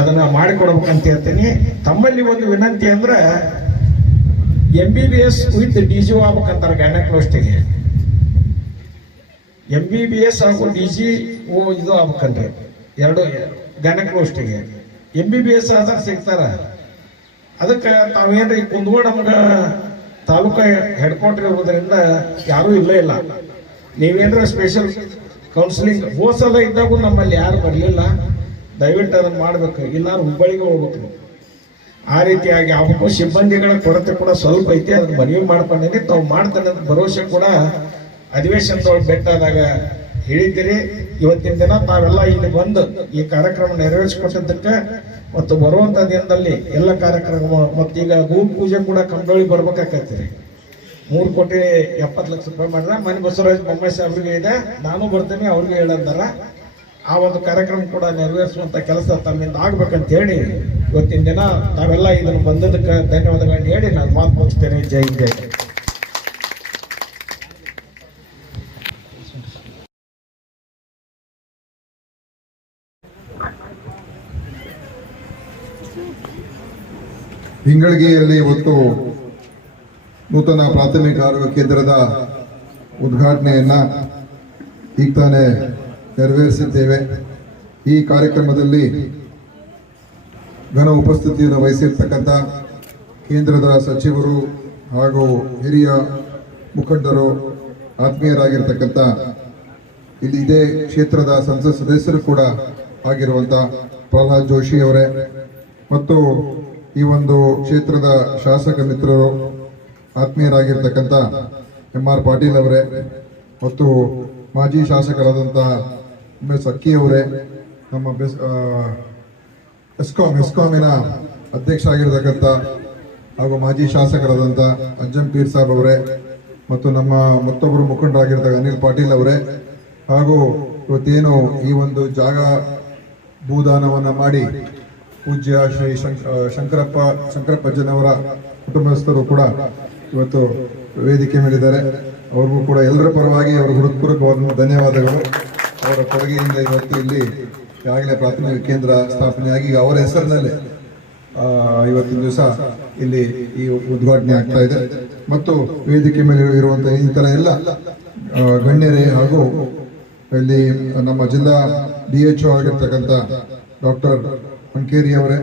ಅದನ್ನ ಮಾಡಿಕೊಡ್ಬೇಕಂತ ಹೇಳ್ತೀನಿ. ತಮ್ಮಲ್ಲಿ ಒಂದು ವಿನಂತಿ ಅಂದ್ರೆ MBBS ವಿತ್ DGO ಆಗ್ಬೇಕಂತಾರೆ ಗೈನಕಾಲಜಿಸ್ಟಿಗೆ. MBBS ಹಾಗೂ DGO ಇದು ಆಗ್ಬೇಕಂದ್ರೆ 2 ಗೈನಕಾಲಜಿಸ್ಟಿಗೆ. MBBS ಆದ್ರೆ ಸಿಗ್ತಾರ. ಅದಕ್ಕೆ ತಾವೇನ್ರಿ ಕುಂದಗೋಳ ನಮ್ಗೆ ತಾಲೂಕು ಹೆಡ್ ಕ್ವಾರ್ಟರ್ ಇರೋದ್ರಿಂದ ಯಾರೂ ಇಲ್ಲ. ನೀವೇನಾರ ಸ್ಪೆಷಲ್ ಕೌನ್ಸಿಲಿಂಗ್ ಹೋಸಲ ಇದ್ದಾಗೂ ನಮ್ಮಲ್ಲಿ ಯಾರು ಬರಲಿಲ್ಲ. ದಯವಿಟ್ಟು ಅದನ್ನು ಮಾಡಬೇಕು, ಇಲ್ಲಾರು ಹುಬ್ಬಳ್ಳಿಗೆ ಹೋಗ್ಬೇಕು. ಆ ರೀತಿಯಾಗಿ ಅವಕ್ಕೂ ಸಿಬ್ಬಂದಿಗಳ ಕೊರತೆ ಕೂಡ ಸ್ವಲ್ಪ ಐತಿ. ಅದನ್ನು ಮನವಿ ಮಾಡ್ಕೊಂಡೇನೆ ತಾವು ಮಾಡ್ತಾನೆ ಅಂತ ಭರವಸೆ ಕೂಡ ಅಧಿವೇಶನದೊಳಗೆ ಬೆಟ್ಟಾದಾಗ ಹೇಳಿದ್ದೀರಿ. ಇವತ್ತಿನ ದಿನ ತಾವೆಲ್ಲ ಇಲ್ಲಿ ಬಂದು ಈ ಕಾರ್ಯಕ್ರಮ ನೆರವೇರಿಸಿಕೊಟ್ಟಿದ್ದಕ್ಕೆ ಮತ್ತು ಬರುವಂಥ ದಿನದಲ್ಲಿ ಎಲ್ಲ ಕಾರ್ಯಕ್ರಮ ಮತ್ತೀಗ ಭೂ ಪೂಜೆ ಕೂಡ ಕಂಡೋಳಿ ಬರ್ಬೇಕಾಕತ್ತೀರಿ. 3,70,00,000 ಮಾಡಿದ್ರೆ ಮನೆ ಬಸವರಾಜ ಬೊಮ್ಮಾಯಿ ಸಾಹೇಬ್ರಿಗೆ ಇದೆ, ನಾನು ಬರ್ತೇನೆ, ಅವ್ರಿಗೆ ಹೇಳಂದಾರ. ಆ ಒಂದು ಕಾರ್ಯಕ್ರಮ ಕೂಡ ನೆರವೇರಿಸುವಂತ ಕೆಲಸ ತಮ್ಮಿಂದ ಆಗ್ಬೇಕಂತ ಹೇಳಿ ಇವತ್ತಿನ ದಿನ ತಾವೆಲ್ಲ ಇದನ್ನು ಬಂದದಕ್ಕೆ ಧನ್ಯವಾದಗಳನ್ನ ಹೇಳಿ ನಾನು ಮಾತು ಮುಗಿಸ್ತೇನೆ. ಜೈ ಜೈ. ಇಂಗಳಗಿಯಲ್ಲಿ ಇವತ್ತು ನೂತನ ಪ್ರಾಥಮಿಕ ಆರೋಗ್ಯ ಕೇಂದ್ರದ ಉದ್ಘಾಟನೆಯನ್ನ ಈಗ ತಾನೇ ನೆರವೇರಿಸಿದ್ದೇವೆ. ಈ ಕಾರ್ಯಕ್ರಮದಲ್ಲಿ ಘನ ಉಪಸ್ಥಿತಿಯನ್ನು ವಹಿಸಿರ್ತಕ್ಕಂಥ ಕೇಂದ್ರದ ಸಚಿವರು ಹಾಗೂ ಹಿರಿಯ ಮುಖಂಡರು, ಆತ್ಮೀಯರಾಗಿರ್ತಕ್ಕಂಥ ಇಲ್ಲಿ ಇದೇ ಕ್ಷೇತ್ರದ ಸಂಸತ್ ಸದಸ್ಯರು ಕೂಡ ಆಗಿರುವಂಥ ಪ್ರಹ್ಲಾದ್ ಜೋಶಿ ಅವರೇ ಮತ್ತು ಈ ಒಂದು ಕ್ಷೇತ್ರದ ಶಾಸಕ ಮಿತ್ರರು, ಆತ್ಮೀಯರಾಗಿರ್ತಕ್ಕಂಥ MR ಪಾಟೀಲ್ ಅವರೇ ಮತ್ತು ಮಾಜಿ ಶಾಸಕರಾದಂಥ MS ಅಕ್ಕಿ ಅವರೇ, ನಮ್ಮ ಎಸ್ಕಾಮಿನ ಅಧ್ಯಕ್ಷ ಆಗಿರತಕ್ಕಂಥ ಹಾಗೂ ಮಾಜಿ ಶಾಸಕರಾದಂಥ ಅಜ್ಜಂ ಪೀರ್ ಸಾಬ್ ಅವರೇ ಮತ್ತು ನಮ್ಮ ಮತ್ತೊಬ್ಬರು ಮುಖಂಡರಾಗಿರ್ತಕ್ಕ ಅನಿಲ್ ಪಾಟೀಲ್ ಅವರೇ ಹಾಗೂ ಇವತ್ತೇನು ಈ ಒಂದು ಜಾಗ ಭೂದಾನವನ್ನು ಮಾಡಿ ಪೂಜ್ಯ ಶ್ರೀ ಶಂಕರಪ್ಪಜ್ಜನವರ ಕುಟುಂಬಸ್ಥರು ಕೂಡ ಇವತ್ತು ವೇದಿಕೆ ಮೇಲಿದ್ದಾರೆ. ಅವ್ರಿಗೂ ಕೂಡ ಎಲ್ಲರ ಪರವಾಗಿ ಅವರ ಹೃತ್ಪೂರ್ವಕವಾದ ಧನ್ಯವಾದಗಳು. ಅವರ ಕೊಡುಗೆಯಿಂದ ಇವತ್ತು ಇಲ್ಲಿ ಈಗಾಗಲೇ ಪ್ರಾಥಮಿಕ ಕೇಂದ್ರ ಸ್ಥಾಪನೆಯಾಗಿ ಈಗ ಅವರ ಹೆಸರಿನಲ್ಲೇ ಇವತ್ತಿನ ದಿವಸ ಇಲ್ಲಿ ಈ ಉದ್ಘಾಟನೆ ಆಗ್ತಾ ಇದೆ. ಮತ್ತು ವೇದಿಕೆ ಮೇಲೆ ಇರುವಂತಹ ಇಂತಹ ಎಲ್ಲ ಗಣ್ಯರೇ ಹಾಗೂ ಇಲ್ಲಿ ನಮ್ಮ ಜಿಲ್ಲಾ DHO ಆಗಿರ್ತಕ್ಕಂಥ ಡಾಕ್ಟರ್ ಮನ್ಕೇರಿ ಅವರೇ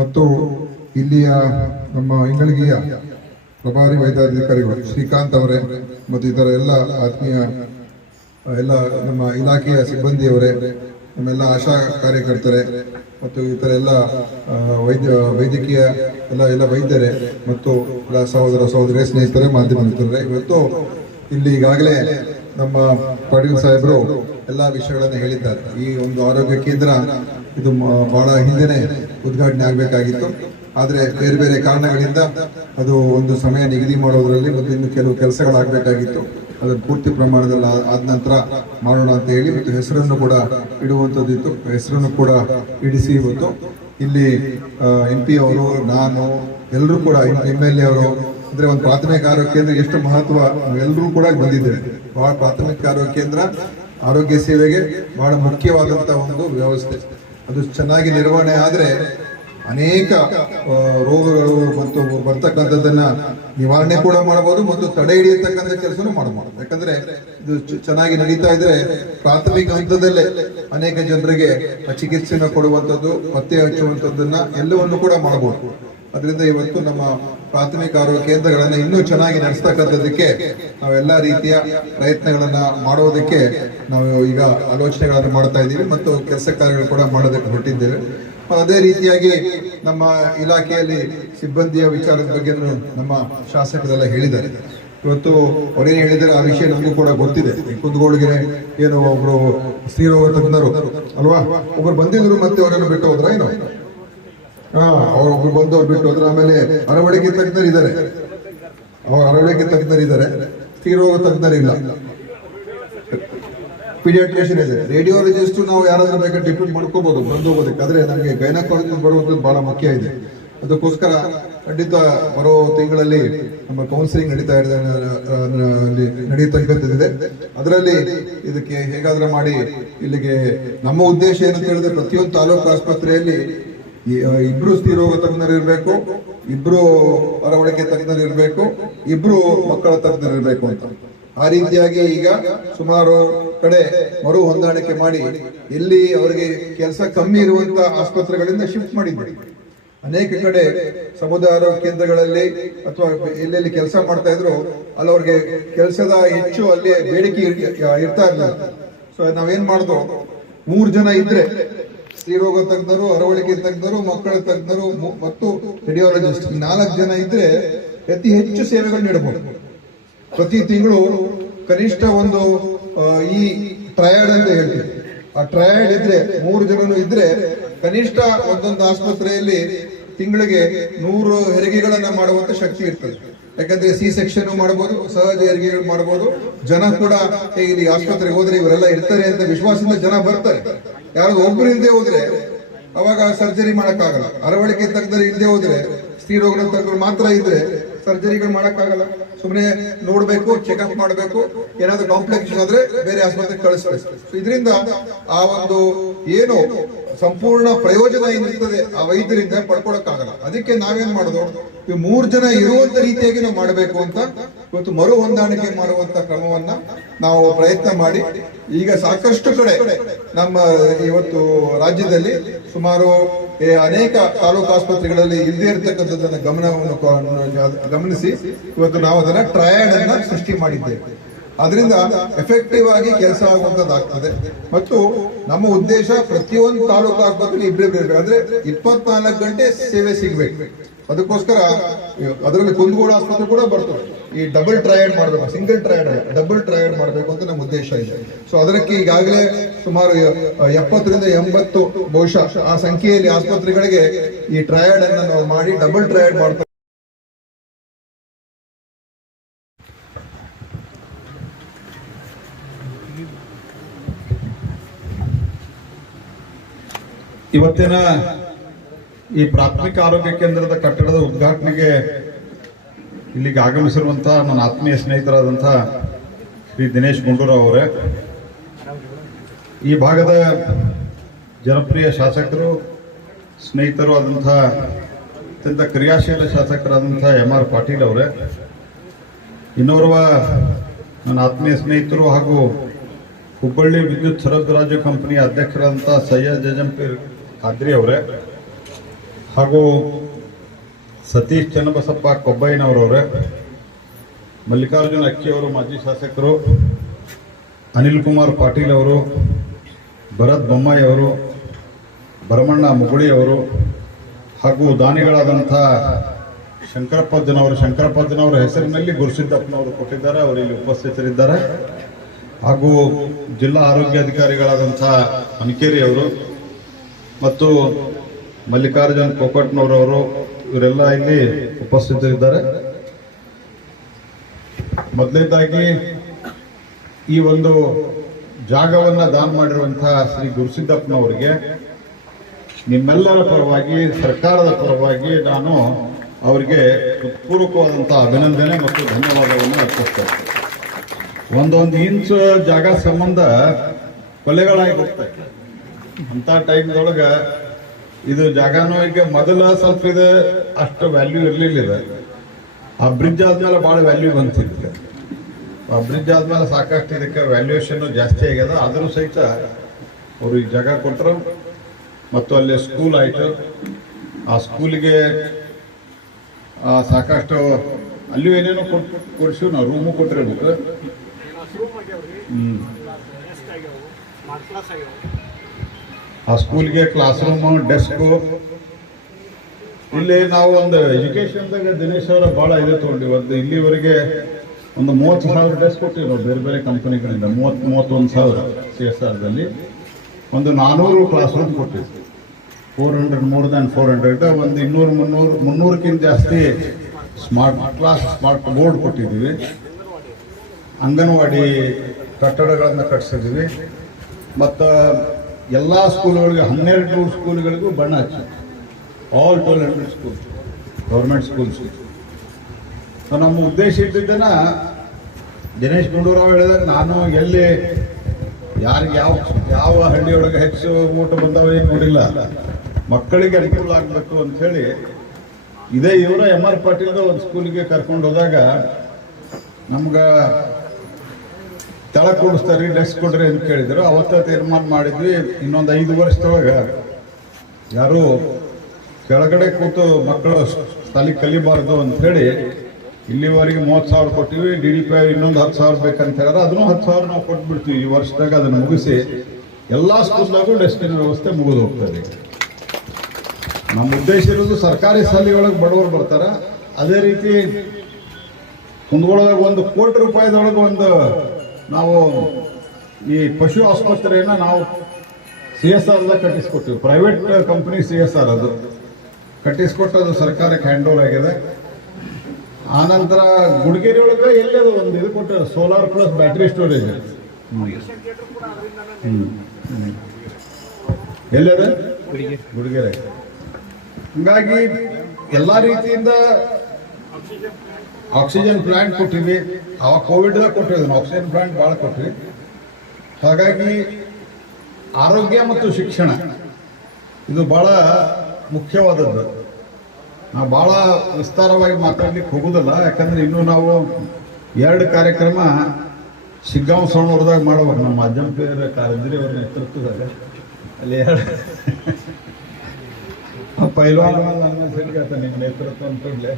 ಮತ್ತು ಇಲ್ಲಿಯ ನಮ್ಮ ಇಂಗಳಗಿಯ ಪ್ರಭಾರಿ ವೈದ್ಯಾಧಿಕಾರಿಗಳು ಶ್ರೀಕಾಂತ್ ಅವರೇ ಮತ್ತು ಇತರ ಎಲ್ಲ ಆತ್ಮೀಯ ಎಲ್ಲ ನಮ್ಮ ಇಲಾಖೆಯ ಸಿಬ್ಬಂದಿಯವರೇ, ನಮ್ಮೆಲ್ಲ ಆಶಾ ಕಾರ್ಯಕರ್ತರೇ ಮತ್ತು ಇತರ ಎಲ್ಲ ವೈದ್ಯಕೀಯ ಎಲ್ಲ ವೈದ್ಯರೇ ಮತ್ತು ಎಲ್ಲ ಸಹೋದರ ಸಹೋದರಿ ಸ್ನೇಹಿತರೇ, ಮಾಧ್ಯಮ ಮಿತ್ರರೇ, ಇವತ್ತು ಇಲ್ಲಿ ಈಗಾಗಲೇ ನಮ್ಮ ಪಾಟೀಲ್ ಸಾಹೇಬರು ಎಲ್ಲ ವಿಷಯಗಳನ್ನು ಹೇಳಿದ್ದಾರೆ. ಈ ಒಂದು ಆರೋಗ್ಯ ಕೇಂದ್ರ ಇದು ಬಹಳ ಹಿಂದೆನೆ ಉದ್ಘಾಟನೆ ಆಗಬೇಕಾಗಿತ್ತು. ಆದರೆ ಬೇರೆ ಬೇರೆ ಕಾರಣಗಳಿಂದ ಅದು ಒಂದು ಸಮಯ ನಿಗದಿ ಮಾಡೋದ್ರಲ್ಲಿ ಮತ್ತು ಇನ್ನು ಕೆಲವು ಕೆಲಸಗಳಾಗಬೇಕಾಗಿತ್ತು. ಅದನ್ನು ಪೂರ್ತಿ ಪ್ರಮಾಣದಲ್ಲಿ ಆದ ನಂತರ ಮಾಡೋಣ ಅಂತ ಹೇಳಿ ಮತ್ತು ಹೆಸರನ್ನು ಕೂಡ ಇಡುವಂಥದ್ದಿತ್ತು. ಹೆಸರನ್ನು ಕೂಡ ಇಡಿಸಿ ಇವತ್ತು ಇಲ್ಲಿ MP ಅವರು, ನಾನು, ಎಲ್ಲರೂ ಕೂಡ MLA ಅವರು, ಅಂದ್ರೆ ಒಂದು ಪ್ರಾಥಮಿಕ ಆರೋಗ್ಯ ಕೇಂದ್ರ ಎಷ್ಟು ಮಹತ್ವ ಎಲ್ಲರೂ ಕೂಡ ಬಂದಿದ್ದೇವೆ. ಬಹಳ ಪ್ರಾಥಮಿಕ ಆರೋಗ್ಯ ಕೇಂದ್ರ ಆರೋಗ್ಯ ಸೇವೆಗೆ ಬಹಳ ಮುಖ್ಯವಾದಂತಹ ಒಂದು ವ್ಯವಸ್ಥೆ. ಅದು ಚೆನ್ನಾಗಿ ನಿರ್ವಹಣೆ ಆದರೆ ಅನೇಕ ರೋಗಗಳು ಮತ್ತು ಬರ್ತಕ್ಕಂಥದ್ದನ್ನ ನಿವಾರಣೆ ಕೂಡ ಮಾಡಬಹುದು ಮತ್ತು ತಡೆ ಹಿಡಿಯತಕ್ಕಂಥ ಕೆಲಸನೂ ಮಾಡಬಹುದು. ಯಾಕಂದ್ರೆ ಇದು ಚೆನ್ನಾಗಿ ನಡೀತಾ ಇದ್ರೆ ಪ್ರಾಥಮಿಕ ಹಂತದಲ್ಲೇ ಅನೇಕ ಜನರಿಗೆ ಚಿಕಿತ್ಸೆನ ಕೊಡುವಂಥದ್ದು, ಪತ್ತೆ ಹಚ್ಚುವಂಥದ್ದನ್ನ ಎಲ್ಲವನ್ನು ಕೂಡ ಮಾಡಬಹುದು. ಅದರಿಂದ ಇವತ್ತು ನಮ್ಮ ಪ್ರಾಥಮಿಕ ಆರೋಗ್ಯ ಕೇಂದ್ರಗಳನ್ನ ಇನ್ನೂ ಚೆನ್ನಾಗಿ ನಡೆಸ್ತಕ್ಕಂಥದ್ದಕ್ಕೆ ನಾವೆಲ್ಲ ರೀತಿಯ ಪ್ರಯತ್ನಗಳನ್ನ ಮಾಡೋದಕ್ಕೆ ನಾವು ಈಗ ಆಲೋಚನೆಗಳನ್ನು ಮಾಡ್ತಾ ಇದ್ದೀವಿ ಮತ್ತು ಕೆಲಸ ಕಾರ್ಯಗಳು ಕೂಡ ಮಾಡೋದಕ್ಕೆ ಹೊರಟಿದ್ದೇವೆ. ಅದೇ ರೀತಿಯಾಗಿ ನಮ್ಮ ಇಲಾಖೆಯಲ್ಲಿ ಸಿಬ್ಬಂದಿಯ ವಿಚಾರದ ಬಗ್ಗೆ ನಮ್ಮ ಶಾಸಕರೆಲ್ಲ ಹೇಳಿದ್ದಾರೆ. ಇವತ್ತು ಅವರೇನು ಹೇಳಿದ್ದಾರೆ ಆ ವಿಷಯ ನಮಗೂ ಕೂಡ ಗೊತ್ತಿದೆ. ಕುಂದಗೋಳಿಗೆ ಏನು ಒಬ್ರು ಸ್ತ್ರೀರೋಗ ತಜ್ಞರು ಅಲ್ವಾ, ಒಬ್ರು ಬಂದಿದ್ರು ಮತ್ತೆ ಅವರನ್ನು ಬಿಟ್ಟು ಹೋದ್ರ ಏನು? ಅವ್ರೊಬ್ರು ಬಂದು ಅವ್ರು ಬಿಟ್ಟು ಹೋದ್ರೆ. ಆಮೇಲೆ ಅರವಳಿಕೆ ತಜ್ಞರಿದ್ದಾರೆ, ಅರವಳಿಕೆ ತಜ್ಞರಿದ್ದಾರೆ, ಸ್ತ್ರೀರೋಗ ತಜ್ಞರಿಲ್ಲ. ಪೀಡಿಯಾಟ್ರಿಷಿಯನ್ ಇದೆ, ರೇಡಿಯೋಲಜಿಸ್ಟ್ ನಾವು ಯಾರಾದ್ರೂ ಬೇಕಾದ್ರೆ ಡಿಪ್ಯೂಟ್ ಮಾಡ್ಕೋಬಹುದು ಬಂದು ಹೋಗೋದಕ್ಕೆ. ಆದ್ರೆ ನಮಗೆ ಗೈನಕಾಲಜಿಸ್ಟ್ ಬರುವಂಥದ್ದು ಬಹಳ ಮುಖ್ಯ ಇದೆ. ಅದಕ್ಕೋಸ್ಕರ ಖಂಡಿತ ಬರೋ ತಿಂಗಳಲ್ಲಿ ನಮ್ಮ ಕೌನ್ಸಿಲಿಂಗ್ ನಡೀತಕ್ಕಂಥದ್ದಿದೆ. ಅದರಲ್ಲಿ ಇದಕ್ಕೆ ಹೇಗಾದ್ರೂ ಮಾಡಿ ಇಲ್ಲಿಗೆ ನಮ್ಮ ಉದ್ದೇಶ ಏನಂತ ಹೇಳಿದ್ರೆ ಪ್ರತಿಯೊಂದು ತಾಲೂಕು ಆಸ್ಪತ್ರೆಯಲ್ಲಿ ಇಬ್ರು ಸ್ತ್ರೀರೋಗ ತಜ್ಞರು ಇರಬೇಕು, ಇಬ್ರು ಅರವಳಿಕೆ ತಜ್ಞರು ಇರಬೇಕು, ಇಬ್ರು ಮಕ್ಕಳ ತಜ್ಞರು ಇರಬೇಕು ಅಂತ. ಆ ರೀತಿಯಾಗಿ ಈಗ ಸುಮಾರು ಕಡೆ ಮರು ಹೊಂದಾಣಿಕೆ ಮಾಡಿ ಎಲ್ಲಿ ಅವರಿಗೆ ಕೆಲಸ ಕಮ್ಮಿ ಇರುವಂತ ಆಸ್ಪತ್ರೆಗಳಿಂದ ಶಿಫ್ಟ್ ಮಾಡಿದ್ದೀವಿ. ಅನೇಕ ಕಡೆ ಸಮುದಾಯ ಆರೋಗ್ಯ ಕೇಂದ್ರಗಳಲ್ಲಿ ಅಥವಾ ಎಲ್ಲೆಲ್ಲಿ ಕೆಲಸ ಮಾಡ್ತಾ ಇದ್ರು ಅಲ್ಲಿ ಅವ್ರಿಗೆ ಕೆಲಸದ ಹೆಚ್ಚು ಅಲ್ಲಿ ಬೇಡಿಕೆ ಇರ್ತಾ ಇರಲಿಲ್ಲ. ಸೊ ನಾವೇನ್ ಮಾಡಿದ್ವು, 3 ಜನ ಇದ್ರೆ ಸ್ತ್ರೀರೋಗ ತಜ್ಞರು, ಅರವಳಿಕೆ ತಜ್ಞರು, ಮಕ್ಕಳ ತಜ್ಞರು ಮತ್ತು ರೇಡಿಯಾಲಜಿಸ್ಟ್ 4 ಜನ ಇದ್ರೆ ಅತಿ ಹೆಚ್ಚು ಸೇವೆಗಳು ನೀಡಬಹುದು. ಪ್ರತಿ ತಿಂಗಳು ಕನಿಷ್ಠ ಒಂದು ಈ ಟ್ರಯಡ್ ಅಂತ ಹೇಳ್ತೀವಿ, ಆ ಟ್ರಯಡ್ ಇದ್ರೆ 3 ಜನನು ಇದ್ರೆ ಕನಿಷ್ಠ ಒಂದೊಂದು ಆಸ್ಪತ್ರೆಯಲ್ಲಿ ತಿಂಗಳಿಗೆ 100 ಹೆರಿಗೆಗಳನ್ನ ಮಾಡುವಂತ ಶಕ್ತಿ ಇರ್ತದೆ. ಯಾಕಂದ್ರೆ ಸಿ ಸೆಕ್ಷನ್ ಮಾಡಬಹುದು, ಸಹಜ ಹೆರಿಗೆಗಳು ಮಾಡಬಹುದು. ಜನ ಕೂಡ ಇಲ್ಲಿ ಆಸ್ಪತ್ರೆಗೆ ಹೋದ್ರೆ ಇವರೆಲ್ಲ ಇರ್ತಾರೆ ಅಂತ ವಿಶ್ವಾಸದಿಂದ ಜನ ಬರ್ತಾರೆ. ಯಾರು ಒಬ್ರು ಇಲ್ಲದೆ ಹೋದ್ರೆ ಅವಾಗ ಸರ್ಜರಿ ಮಾಡಕ್ಕಾಗಲ್ಲ. ಅರವಳಿಕೆ ತಜ್ಞರು ಇಲ್ಲದೆ ಹೋದ್ರೆ, ಸ್ತ್ರೀ ರೋಗದ ತಜ್ಞರು ಮಾತ್ರ ಇದ್ರೆ ಸರ್ಜರಿಗಳು ಮಾಡಕ್ಕಾಗಲ್ಲ. ಸುಮ್ಮನೆ ನೋಡ್ಬೇಕು, ಚೆಕ್ಅಪ್ ಮಾಡಬೇಕು, ಏನಾದ್ರು ಕಾಂಪ್ಲಿಕೇಶನ್ ಆದ್ರೆ ಬೇರೆ ಆಸ್ಪತ್ರೆಗೆ ಕಳಿಸ್ಬೇಕು. ಇದರಿಂದ ಆ ಒಂದು ಏನು ಸಂಪೂರ್ಣ ಪ್ರಯೋಜನ ಏನಿರ್ತದೆ ಆ ವೈದ್ಯರಿಂದ ಪಡ್ಕೊಳಕ್ಕಾಗಲ್ಲ. ಅದಕ್ಕೆ ನಾವೇನ್ ಮಾಡೋದು, ಈ 3 ಜನ ಇರುವಂತ ರೀತಿಯಾಗಿ ನಾವು ಮಾಡಬೇಕು ಅಂತ ಇವತ್ತು ಮರು ಹೊಂದಾಣಿಕೆ ಮಾಡುವಂತ ಕ್ರಮವನ್ನ ನಾವು ಪ್ರಯತ್ನ ಮಾಡಿ ಈಗ ಸಾಕಷ್ಟು ಕಡೆ ನಮ್ಮ ಇವತ್ತು ರಾಜ್ಯದಲ್ಲಿ ಸುಮಾರು ಅನೇಕ ತಾಲೂಕು ಆಸ್ಪತ್ರೆಗಳಲ್ಲಿ ಇಲ್ಲದೆ ಇರತಕ್ಕಂಥದ್ದನ್ನ ಗಮನಿಸಿ ಇವತ್ತು ನಾವು ಅದನ್ನ ಟ್ರಯಡ್ ಅನ್ನ ಸೃಷ್ಟಿ ಮಾಡಿದ್ದೇವೆ. ಅದರಿಂದ ಎಫೆಕ್ಟಿವ್ ಆಗಿ ಕೆಲಸ ಆಗುವಂತದ್ದಾಗ್ತದೆ. ಮತ್ತು ನಮ್ಮ ಉದ್ದೇಶ ಪ್ರತಿಯೊಂದು ತಾಲೂಕು ಆಸ್ಪತ್ರೆ ಇರ್ಬೇಕು, ಅಂದ್ರೆ 24 ಗಂಟೆ ಸೇವೆ ಸಿಗ್ಬೇಕು. ಅದಕ್ಕೋಸ್ಕರ ಅದರಲ್ಲಿ ಕುಂದಗೋಳ ಆಸ್ಪತ್ರೆ ಕೂಡ ಬರ್ತದೆ. ಈ ಡಬಲ್ ಟ್ರಯಡ್ ಮಾಡಬೇಕು, ಸಿಂಗಲ್ ಟ್ರಯಡ್ ಅಲ್ಲ, ಡಬಲ್ ಟ್ರಯಡ್ ಮಾಡಬೇಕು ಅಂತ ನಮ್ಮ ಉದ್ದೇಶ ಇದೆ. ಸೊ ಅದಕ್ಕೆ ಈಗಾಗಲೇ ಸುಮಾರು 70 ರಿಂದ 80 ಬಹುಶಃ ಆ ಸಂಖ್ಯೆಯಲ್ಲಿ ಆಸ್ಪತ್ರೆಗಳಿಗೆ ಈ ಟ್ರಯಡ್ ಅನ್ನ ನಾವು ಮಾಡಿ ಡಬಲ್ ಟ್ರಯಡ್ ಮಾಡ್ತಾ ಇವತ್ತಿನ ಈ ಪ್ರಾಥಮಿಕ ಆರೋಗ್ಯ ಕೇಂದ್ರದ ಕಟ್ಟಡದ ಉದ್ಘಾಟನೆಗೆ ಇಲ್ಲಿಗೆ ಆಗಮಿಸಿರುವಂತಹ ನನ್ನ ಆತ್ಮೀಯ ಸ್ನೇಹಿತರಾದಂತಹ ಶ್ರೀ ದಿನೇಶ್ ಗುಂಡೂರಾವ್ ಅವರೇ, ಈ ಭಾಗದ ಜನಪ್ರಿಯ ಶಾಸಕರು, ಸ್ನೇಹಿತರು ಆದಂತಹ ಅತ್ಯಂತ ಕ್ರಿಯಾಶೀಲ ಶಾಸಕರಾದಂತಹ MR ಪಾಟೀಲ್ ಅವರೇ, ಇನ್ನೋರ್ವ ನನ್ನ ಆತ್ಮೀಯ ಸ್ನೇಹಿತರು ಹಾಗೂ ಹುಬ್ಬಳ್ಳಿ ವಿದ್ಯುತ್ ಸರಬರಾಜು ಕಂಪನಿಯ ಅಧ್ಯಕ್ಷರಾದಂತಹ ಸಯ್ಯದ್ ಜಜಂಪೀರ್ ಖಾದ್ರಿ ಅವರೇ, ಹಾಗೂ ಸತೀಶ್ ಚನ್ನಬಸಪ್ಪ ಕೊಬ್ಬಯ್ಯನವರವರೇ, ಮಲ್ಲಿಕಾರ್ಜುನ ಅಕ್ಕಿ ಅವರು ಮಾಜಿ ಶಾಸಕರು, ಅನಿಲ್ ಕುಮಾರ್ ಪಾಟೀಲ್ ಅವರು, ಭರತ್ ಬೊಮ್ಮಾಯಿ ಅವರು, ಭರಮಣ್ಣ ಮುಗುಳಿ ಅವರು, ಹಾಗೂ ದಾನಿಗಳಾದಂಥ ಶಂಕರಪ್ಪಜ್ಜನವರ ಹೆಸರಿನಲ್ಲಿ ಗುರುಸಿದ್ದಪ್ಪನವರು ಕೊಟ್ಟಿದ್ದಾರೆ, ಅವರು ಇಲ್ಲಿ ಉಪಸ್ಥಿತರಿದ್ದಾರೆ. ಹಾಗೂ ಜಿಲ್ಲಾ ಆರೋಗ್ಯಾಧಿಕಾರಿಗಳಾದಂಥ ಅನಿಕೇರಿ ಅವರು ಮತ್ತು ಮಲ್ಲಿಕಾರ್ಜುನ್ ಕೋಕಟ್ನವರವರು, ಇವರೆಲ್ಲ ಇಲ್ಲಿ ಉಪಸ್ಥಿತರಿದ್ದಾರೆ. ಮೊದಲನೇದಾಗಿ ಈ ಒಂದು ಜಾಗವನ್ನು ದಾನ ಮಾಡಿರುವಂತಹ ಶ್ರೀ ಗುರುಸಿದ್ದಪ್ಪನವರಿಗೆ ನಿಮ್ಮೆಲ್ಲರ ಪರವಾಗಿ, ಸರ್ಕಾರದ ಪರವಾಗಿ ನಾನು ಅವರಿಗೆ ಹೃತ್ಪೂರ್ವಕವಾದಂತಹ ಅಭಿನಂದನೆ ಮತ್ತು ಧನ್ಯವಾದವನ್ನು ಅರ್ಪಿಸ್ತೇನೆ. ಒಂದೊಂದು ಇಂಚು ಜಾಗ ಸಂಬಂಧ ಕೊಲೆಗಳಾಗಿ ಹೋಗ್ತಾರೆ. ಅಂತ ಟೈಮ್ದೊಳಗೆ ಇದು ಜಾಗನೂ ಈಗ ಮೊದಲ ಸ್ವಲ್ಪ ಇದು ಅಷ್ಟು ವ್ಯಾಲ್ಯೂ ಇರಲಿಲ್ಲ. ಆ ಬ್ರಿಡ್ಜ್ ಆದ್ಮೇಲೆ ಭಾಳ ವ್ಯಾಲ್ಯೂ ಬಂತಿತ್ತು. ಆ ಬ್ರಿಡ್ಜ್ ಆದ್ಮೇಲೆ ಸಾಕಷ್ಟು ಇದಕ್ಕೆ ವ್ಯಾಲ್ಯೂಯೇಷನ್ ಜಾಸ್ತಿ ಆಗ್ಯದ. ಆದರೂ ಸಹಿತ ಅವರು ಈ ಜಾಗ ಕೊಟ್ಟರು ಮತ್ತು ಅಲ್ಲಿ ಸ್ಕೂಲ್ ಆಯಿತು. ಆ ಸ್ಕೂಲಿಗೆ ಸಾಕಷ್ಟು ಅಲ್ಲಿಯೂ ಏನೇನೋ ಕೊಡಿಸಿವು ನಾವು, ರೂಮು ಕೊಟ್ಟಿರ್ಬೇಕು. ಆ ಸ್ಕೂಲ್ಗೆ ಕ್ಲಾಸ್ ರೂಮು, ಡೆಸ್ಕು. ಇಲ್ಲಿ ನಾವು ಒಂದು ಎಜುಕೇಶನ್ದಾಗ ದಿನೇಶ್ ಅವರ ಭಾಳ ಇದೆ ತೊಗೊಂಡಿವಿ. ಒಂದು ಇಲ್ಲಿವರೆಗೆ ಒಂದು 30,000 ಡೆಸ್ಕ್ ಕೊಟ್ಟಿವಿ ನಾವು ಬೇರೆ ಬೇರೆ ಕಂಪನಿಗಳಿಂದ. 31,000 CSRದಲ್ಲಿ ಒಂದು 400 ಕ್ಲಾಸ್ ರೂಮ್ ಕೊಟ್ಟಿವಿ. 400, ಮೋರ್ ದ್ಯಾನ್ 400, ಒಂದು 200-300ಕ್ಕಿಂತ ಜಾಸ್ತಿ ಸ್ಮಾರ್ಟ್ ಬೋರ್ಡ್ ಕೊಟ್ಟಿದ್ದೀವಿ. ಅಂಗನವಾಡಿ ಕಟ್ಟಡಗಳನ್ನು ಕಟ್ಟಿಸಿದ್ದೀವಿ. ಮತ್ತು ಎಲ್ಲ ಸ್ಕೂಲ್ಗಳಿಗೆ 1200 ಸ್ಕೂಲ್ಗಳಿಗೂ ಬಣ್ಣ ಹಚ್ಚಿ, all 1200 school government schools. So ನಮ್ಮ ಉದ್ದೇಶ ಇದ್ದಿದ್ದನ್ನ ದಿನೇಶ್ ಗುಂಡೂರಾವ್ ಹೇಳಿದಾಗ, ನಾನು ಎಲ್ಲಿ ಯಾರಿಗೆ ಯಾವ ಹಳ್ಳಿಯೊಳಗೆ ಹೆಚ್ಚು ಊಟ ಬಂದವ ಏನು ನೋಡಿಲ್ಲ, ಮಕ್ಕಳಿಗೆ ಅನುಕೂಲ ಆಗಬೇಕು ಅಂಥೇಳಿ ಇದೇ ಇವರ MR ಪಾಟೀಲ್ದ ಒಂದು ಸ್ಕೂಲಿಗೆ ಕರ್ಕೊಂಡು ಹೋದಾಗ ನಮ್ಗೆ ತೆಳಗೆ ಕೊಡಿಸ್ತಾರೆ, ಡೆಸ್ಕ್ ಕೊಡ್ರಿ ಅಂತ ಕೇಳಿದ್ರು. ಅವತ್ತ ತೀರ್ಮಾನ ಮಾಡಿದ್ವಿ, ಇನ್ನೊಂದು 5 ವರ್ಷದೊಳಗೆ ಯಾರು ಕೆಳಗಡೆ ಕೂತು ಮಕ್ಕಳು ಶಾಲೆ ಕಲಿಬಾರ್ದು ಅಂತ ಹೇಳಿ ಇಲ್ಲಿವರೆಗೆ 30,000 ಕೊಟ್ಟಿವಿ. DDPI ಇನ್ನೊಂದು 10,000 ಬೇಕಂತ ಹೇಳಿದ್ರೆ ಅದನ್ನು 10,000 ನಾವು ಕೊಟ್ಬಿಡ್ತೀವಿ. ಈ ವರ್ಷದಾಗ ಅದನ್ನು ಮುಗಿಸಿ ಎಲ್ಲ ಸ್ಕೂಲ್ದಾಗೂ ಡಸ್ಟ್ಬಿನ್ ವ್ಯವಸ್ಥೆ ಮುಗಿದು ಹೋಗ್ತದೆ. ನಮ್ಮ ಉದ್ದೇಶ ಇರೋದು ಸರ್ಕಾರಿ ಶಾಲೆಯೊಳಗೆ ಬಡವರು ಬರ್ತಾರ, ಅದೇ ರೀತಿ ಕುಂದಗೋಳದಾಗ 1 ಕೋಟಿ ರೂಪಾಯಿದೊಳಗೆ ಒಂದು ನಾವು ಈ ಪಶು ಆಸ್ಪತ್ರೆಯನ್ನು ನಾವು CSRದಾಗ ಕಟ್ಟಿಸ್ಕೊಟ್ಟಿವಿ. ಪ್ರೈವೇಟ್ ಕಂಪನಿ CSR ಅದು ಕಟ್ಟಿಸ್ಕೊಟ್ಟು ಅದು ಸರ್ಕಾರಕ್ಕೆ ಹ್ಯಾಂಡ್ ಓವರ್ ಆಗಿದೆ. ಆನಂತರ ಗುಡಿಗೆರೆ ಒಳಗೆ ಎಲ್ಲದು ಒಂದು ಇದು ಕೊಟ್ಟು ಸೋಲಾರ್ ಪ್ಲಸ್ ಬ್ಯಾಟ್ರಿ ಸ್ಟೋರೇಜ್ ಎಲ್ಲದ ಗುಡಿಗೆರೆ. ಹೀಗಾಗಿ ಎಲ್ಲ ರೀತಿಯಿಂದ ಆಕ್ಸಿಜನ್ ಪ್ಲಾಂಟ್ ಕೊಟ್ಟಿವಿ. ಅವಾಗ ಕೋವಿಡ್ದಾಗ ಕೊಟ್ಟಿವಿ, ಆಕ್ಸಿಜನ್ ಪ್ಲಾಂಟ್ ಭಾಳ ಕೊಟ್ಟಿವಿ. ಹಾಗಾಗಿ ಆರೋಗ್ಯ ಮತ್ತು ಶಿಕ್ಷಣ ಇದು ಭಾಳ ಮುಖ್ಯವಾದದ್ದು. ನಾವು ಭಾಳ ವಿಸ್ತಾರವಾಗಿ ಮಾತಾಡ್ಲಿಕ್ಕೆ ಹೋಗೋದಿಲ್ಲ, ಯಾಕಂದ್ರೆ ಇನ್ನೂ ನಾವು 2 ಕಾರ್ಯಕ್ರಮ ಶಿಗ್ಗಾಂವ್ ಸವಣೂರದಾಗ ಮಾಡ್ಬೇಕು. ನಮ್ಮ ಅಜ್ಜಂಪೇರ ಕಾರಂಜರಿ ಅವ್ರ ನೇತೃತ್ವದಾಗ ಅಲ್ಲಿ 2 ಪೈಲ್ವಾನ್ ನನ್ನ ಸಿಡ್ಗಾತ ನಿಮ್ಮ ನೇತೃತ್ವ ಅಂತಲೇ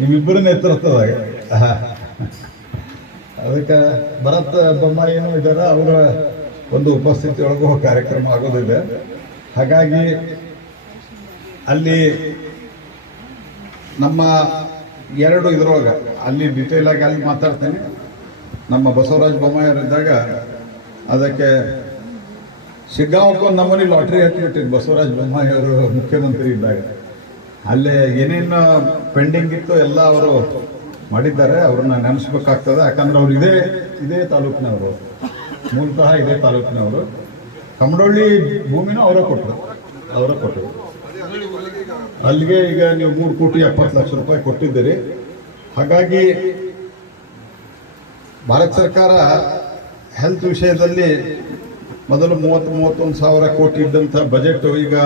ನಿಮ್ಮಿಬ್ಬರ ನೇತೃತ್ವದಾಗ ಅದಕ್ಕೆ ಭರತ್ ಬೊಮ್ಮಾಯಿನೂ ಇದ್ದಾರೆ, ಅವರ ಒಂದು ಉಪಸ್ಥಿತಿಯೊಳಗೂ ಕಾರ್ಯಕ್ರಮ ಆಗೋದಿದೆ. ಹಾಗಾಗಿ ಅಲ್ಲಿ ನಮ್ಮ 2 ಇದ್ರೊಳಗೆ ಅಲ್ಲಿ ಡಿಟೇಲ್ ಆಗಿ ಅಲ್ಲಿ ಮಾತಾಡ್ತೇನೆ. ನಮ್ಮ ಬಸವರಾಜ ಬೊಮ್ಮಾಯಿಯವರಿದ್ದಾಗ ಅದಕ್ಕೆ ಶಿಗ್ಗಾಂವಕ್ಕೆ ಒಂದು ನಮೂನಿ ಲಾಟ್ರಿ ಹತ್ತಿಬಿಟ್ಟಿದ್ದು ಬಸವರಾಜ ಬೊಮ್ಮಾಯಿ ಅವರು ಮುಖ್ಯಮಂತ್ರಿ ಇದ್ದಾಗ. ಅಲ್ಲೇ ಏನೇನು ಪೆಂಡಿಂಗ್ ಇತ್ತು ಎಲ್ಲ ಅವರು ಮಾಡಿದ್ದಾರೆ. ಅವ್ರನ್ನ ನೆನೆಸ್ಬೇಕಾಗ್ತದೆ, ಯಾಕಂದ್ರೆ ಅವ್ರು ಇದೇ ತಾಲೂಕಿನವರು, ಮೂಲತಃ ಇದೇ ತಾಲೂಕಿನವರು. ಕಮಡೊಳ್ಳಿ ಭೂಮಿನೂ ಅವರೇ ಕೊಟ್ಟರು. ಅಲ್ಲಿಗೆ ಈಗ ನೀವು 3,70,00,000 ರೂಪಾಯಿ ಕೊಟ್ಟಿದ್ದೀರಿ. ಹಾಗಾಗಿ ಭಾರತ ಸರ್ಕಾರ ಹೆಲ್ತ್ ವಿಷಯದಲ್ಲಿ ಮೊದಲು 30-31 ಸಾವಿರ ಕೋಟಿ ಇದ್ದಂಥ ಬಜೆಟ್ ಈಗ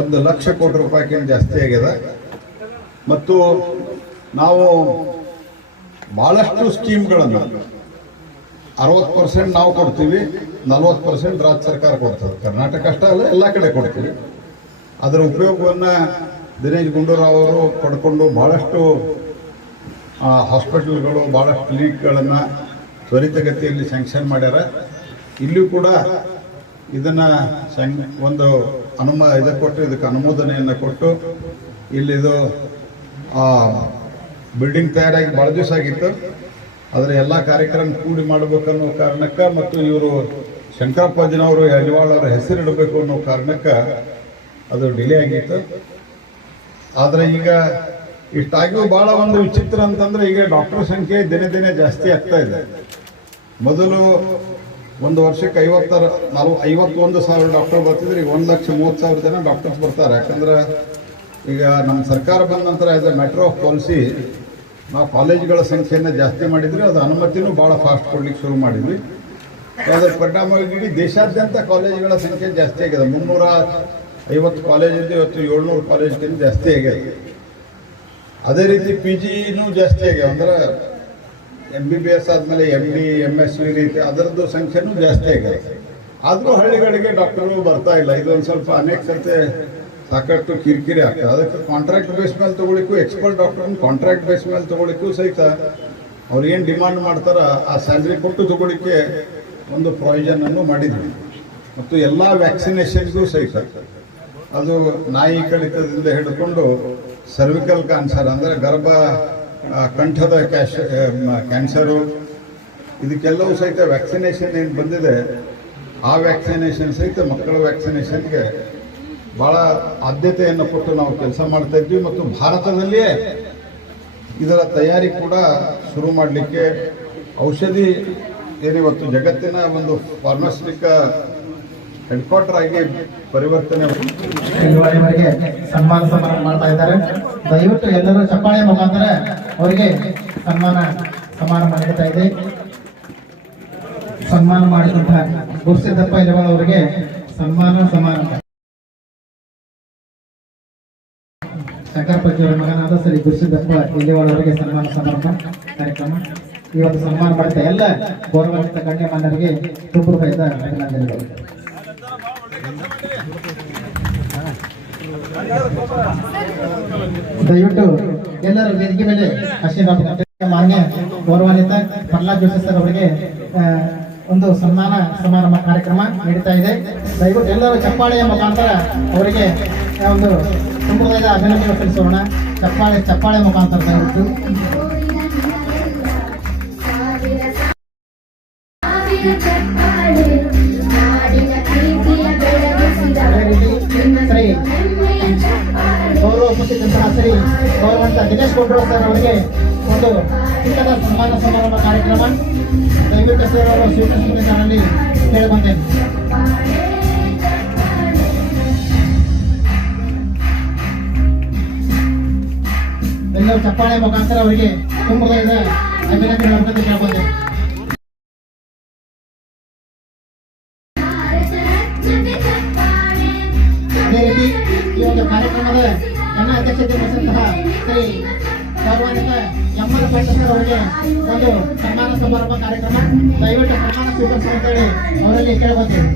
1 ಲಕ್ಷ ಕೋಟಿ ರೂಪಾಯಿಗಿಂತ ಜಾಸ್ತಿ ಆಗಿದೆ. ಮತ್ತು ನಾವು ಭಾಳಷ್ಟು ಸ್ಕೀಮ್ಗಳನ್ನು 60% ನಾವು ಕೊಡ್ತೀವಿ, 40% ರಾಜ್ಯ ಸರ್ಕಾರ ಕೊಡ್ತದೆ. ಕರ್ನಾಟಕ ಅಷ್ಟೇ ಅಲ್ಲ, ಎಲ್ಲ ಕಡೆ ಕೊಡ್ತೀವಿ. ಅದರ ಉಪಯೋಗವನ್ನು ದಿನೇಶ್ ಗುಂಡೂರಾವ್ ಅವರು ಪಡ್ಕೊಂಡು ಭಾಳಷ್ಟು ಹಾಸ್ಪಿಟಲ್ಗಳು, ಭಾಳಷ್ಟು ಕ್ಲಿನಿಕ್ಗಳನ್ನು ತ್ವರಿತಗತಿಯಲ್ಲಿ ಸ್ಯಾಂಕ್ಷನ್ ಮಾಡ್ಯಾರ. ಇಲ್ಲಿಯೂ ಕೂಡ ಇದನ್ನು ಒಂದು ಇದಕ್ಕೆ ಅನುಮೋದನೆಯನ್ನು ಕೊಟ್ಟು ಇಲ್ಲಿದು ಬಿಲ್ಡಿಂಗ್ ತಯಾರಾಗಿ ಭಾಳ ದಿವಸ ಆಗಿತ್ತು. ಆದರೆ ಎಲ್ಲ ಕಾರ್ಯಕ್ರಮ ಕೂಡಿ ಮಾಡಬೇಕನ್ನೋ ಕಾರಣಕ್ಕೆ ಮತ್ತು ಇವರು ಶಂಕರಪ್ಪಜ್ಜನವರು ಯಲಿವಾಳ್ ಅವರ ಹೆಸರಿಡಬೇಕು ಅನ್ನೋ ಕಾರಣಕ್ಕೆ ಅದು ಡಿಲೇ ಆಗಿತ್ತು. ಆದರೆ ಈಗ ಇಷ್ಟಾಗಿಯೂ ಭಾಳ ಒಂದು ವಿಚಿತ್ರ ಅಂತಂದ್ರೆ ಈಗ ಡಾಕ್ಟರ್ ಸಂಖ್ಯೆ ದಿನೇ ದಿನೇ ಜಾಸ್ತಿ ಆಗ್ತಾ ಇದೆ. ಮೊದಲು ಒಂದು ವರ್ಷಕ್ಕೆ 51,000 ಡಾಕ್ಟರ್ ಬರ್ತಿದ್ರೆ ಈಗ 1,30,000 ಜನ ಡಾಕ್ಟರ್ಸ್ ಬರ್ತಾರೆ. ಯಾಕಂದ್ರೆ ಈಗ ನಮ್ಮ ಸರ್ಕಾರ ಬಂದ ನಂತರ as A matter of policy ನಾವು ಕಾಲೇಜ್ಗಳ ಸಂಖ್ಯೆಯನ್ನು ಜಾಸ್ತಿ ಮಾಡಿದ್ವಿ. ಅದು ಅನುಮತಿನೂ ಭಾಳ ಫಾಸ್ಟ್ ಕೊಡ್ಲಿಕ್ಕೆ ಶುರು ಮಾಡಿದ್ವಿ. ಅದರ ಪರಿಣಾಮವಾಗಿ ಇಡೀ ದೇಶಾದ್ಯಂತ ಕಾಲೇಜ್ಗಳ ಸಂಖ್ಯೆ ಜಾಸ್ತಿ ಆಗಿದೆ. 350 ಕಾಲೇಜಿದ್ದು ಇವತ್ತು 700 ಕಾಲೇಜ್ಗಿಂತ ಜಾಸ್ತಿ ಆಗಿದೆ. ಅದೇ ರೀತಿ PGನೂ ಜಾಸ್ತಿ ಆಗ್ಯಾವ. ಅಂದ್ರೆ MBBS ಆದಮೇಲೆ MD MS ಈ ರೀತಿ ಅದರದ್ದು ಸಂಖ್ಯೆನೂ ಜಾಸ್ತಿ ಆಗಿದೆ. ಆದರೂ ಹಳ್ಳಿಗಳಿಗೆ ಡಾಕ್ಟರ್ಗಳು ಬರ್ತಾ ಇಲ್ಲ. ಇದೊಂದು ಸ್ವಲ್ಪ ಅನೇಕ ಸರ್ತಿ ಸಾಕಷ್ಟು ಕಿರಿಕಿರಿ ಆಗ್ತದೆ. ಅದಕ್ಕೆ ಕಾಂಟ್ರಾಕ್ಟ್ ಬೇಸ್ ಮೇಲೆ ತೊಗೊಳಿಕ್ಕೂ, ಎಕ್ಸ್ಪರ್ಟ್ ಡಾಕ್ಟರ್ನ ಕಾಂಟ್ರಾಕ್ಟ್ ಬೇಸ್ ಮೇಲೆ ತೊಗೊಳಿಕ್ಕೂ ಸಹಿತ ಅವ್ರು ಏನು ಡಿಮಾಂಡ್ ಮಾಡ್ತಾರ ಆ ಸ್ಯಾಲ್ರಿ ಕೊಟ್ಟು ತೊಗೊಳಿಕ್ಕೆ ಒಂದು ಪ್ರಾವಿಷನನ್ನು ಮಾಡಿದ್ವಿ. ಮತ್ತು ಎಲ್ಲ ವ್ಯಾಕ್ಸಿನೇಷನ್ಗೂ ಸಹಿತ ಅದು ನಾಯಿ ಕಡಿತದಿಂದ ಹಿಡ್ಕೊಂಡು ಸರ್ವಿಕಲ್ ಕ್ಯಾನ್ಸರ್ ಅಂದರೆ ಕಂಠದ ಕ್ಯಾನ್ಸರು ಇದಕ್ಕೆಲ್ಲವೂ ಸಹಿತ ವ್ಯಾಕ್ಸಿನೇಷನ್ ಏನು ಬಂದಿದೆ ಆ ವ್ಯಾಕ್ಸಿನೇಷನ್ ಸಹಿತ ಮಕ್ಕಳ ವ್ಯಾಕ್ಸಿನೇಷನ್ಗೆ ಭಾಳ ಆದ್ಯತೆಯನ್ನು ಕೊಟ್ಟು ನಾವು ಕೆಲಸ ಮಾಡ್ತಾ ಇದ್ವಿ. ಮತ್ತು ಭಾರತದಲ್ಲಿಯೇ ಇದರ ತಯಾರಿ ಕೂಡ ಶುರು ಮಾಡಲಿಕ್ಕೆ ಔಷಧಿ ಏನಿವತ್ತು ಜಗತ್ತಿನ ಒಂದು ಫಾರ್ಮಾಸ್ಯೂಟಿಕ ಹೆಡ್ ಕ್ವಾರ್ಟರ್ ಆಗಿ ಪರಿವರ್ತನೆ ಅವರಿಗೆ ಸನ್ಮಾನ ಸಮಾರಂಭ ಮಾಡ್ತಾ ಇದ್ದಾರೆ. ದಯವಿಟ್ಟು ಎಲ್ಲರೂ ಚಪ್ಪಾಳೆ ಮುಖಾಂತರ ಅವರಿಗೆ ಸಮಾರಂಭ ನಡೀತಾ ಇದೆ. ಸನ್ಮಾನ ಮಾಡಿದಂತ ಗುರುಸಿದ್ದಪ್ಪ ಯಲಿವಾಳ್ ಅವರಿಗೆ ಸಮಾರಂಭ. ಶಂಕರಪ್ಪಜ್ಜಿಯವರ ಮಗನಾದ ಶ್ರೀ ಗುರುಸಿದ್ದಪ್ಪ ಯಲಿವಾಳ್ ಅವರಿಗೆ ಸನ್ಮಾನ ಸಮಾರಂಭ ಕಾರ್ಯಕ್ರಮ. ಇವತ್ತು ಸನ್ಮಾನ ಮಾಡಿದ ಎಲ್ಲ ಗೌರವಾನ್ವಿತ ಗಣ್ಯಮಾನ್ಯರಿಗೆ ತುಂಬ ಹೃದಯದ ಅಭಿನಂದನೆಗಳು. ದಯವಿಟ್ಟು ಎಲ್ಲರೂ ವೇದಿಕೆ ಮೇಲೆ ಆಶೀರ್ವಾದ ಮಾನ್ಯ ಗೌರವಾನ್ವಿತ ಪ್ರಹ್ಲಾದ್ ಜೋಶಿ ಸರ್ ಅವರಿಗೆ ಒಂದು ಸನ್ಮಾನ ಸಮಾರಂಭ ಕಾರ್ಯಕ್ರಮ ನಡೀತಾ ಇದೆ. ದಯವಿಟ್ಟು ಎಲ್ಲರೂ ಚಪ್ಪಾಳೆಯ ಮುಖಾಂತರ ಅವರಿಗೆ ಒಂದು ಸಂಪ್ರದಾಯದ ಅಭಿನಂದನೆ ಸಲ್ಲಿಸೋಣ. ಚಪ್ಪಾಳೆ ಮುಖಾಂತರ ದಯವಿಟ್ಟು ಶ್ರೀ ಗೌರವ ಉಪಸ್ಥಿತಂತಹ ಶ್ರೀ ಗೌರವಂತ ದಿನೇಶ್ ಗೌಡ್ರು ಸರ್ ಅವರಿಗೆ ಒಂದು ಚಿಕ್ಕದ ಸನ್ಮಾನ ಸಮಾರಂಭ ಕಾರ್ಯಕ್ರಮ ದಯವಿಟ್ಟು ಸರ್ ಅವರು ಸ್ವೀಕರಿಸಬೇಕಾಗಿ ಕೇಳಿಕೊಂಡೇನೆ. ಎಲ್ಲರೂ ಚಪ್ಪಾಳೆ ಮುಖಾಂತರ ಅವರಿಗೆ ತುಂಬದ ಅಭಿನಂದನೆ ಕೇಳ್ಕೊಂಡೇನೆ. ಅದೇ ರೀತಿ ಈ ಒಂದು ಕಾರ್ಯಕ್ರಮದ ನನ್ನ ಅಧ್ಯಕ್ಷತೆ ವಹಿಸಿದಂತಹ ಶ್ರೀ ಗೌರವಾನ್ವಿತ ಎಮ್ಮನ ಪಟ್ಟಸರ್ ಅವರಿಗೆ ಒಂದು ಸನ್ಮಾನ ಸಮಾರಂಭ ಕಾರ್ಯಕ್ರಮ ದಯವಿಟ್ಟು ಸನ್ಮಾನ ಸ್ವೀಕರಿಸುವಂತೇಳಿ ಅವರಲ್ಲಿ ಕೇಳ್ಕೊತೀವಿ.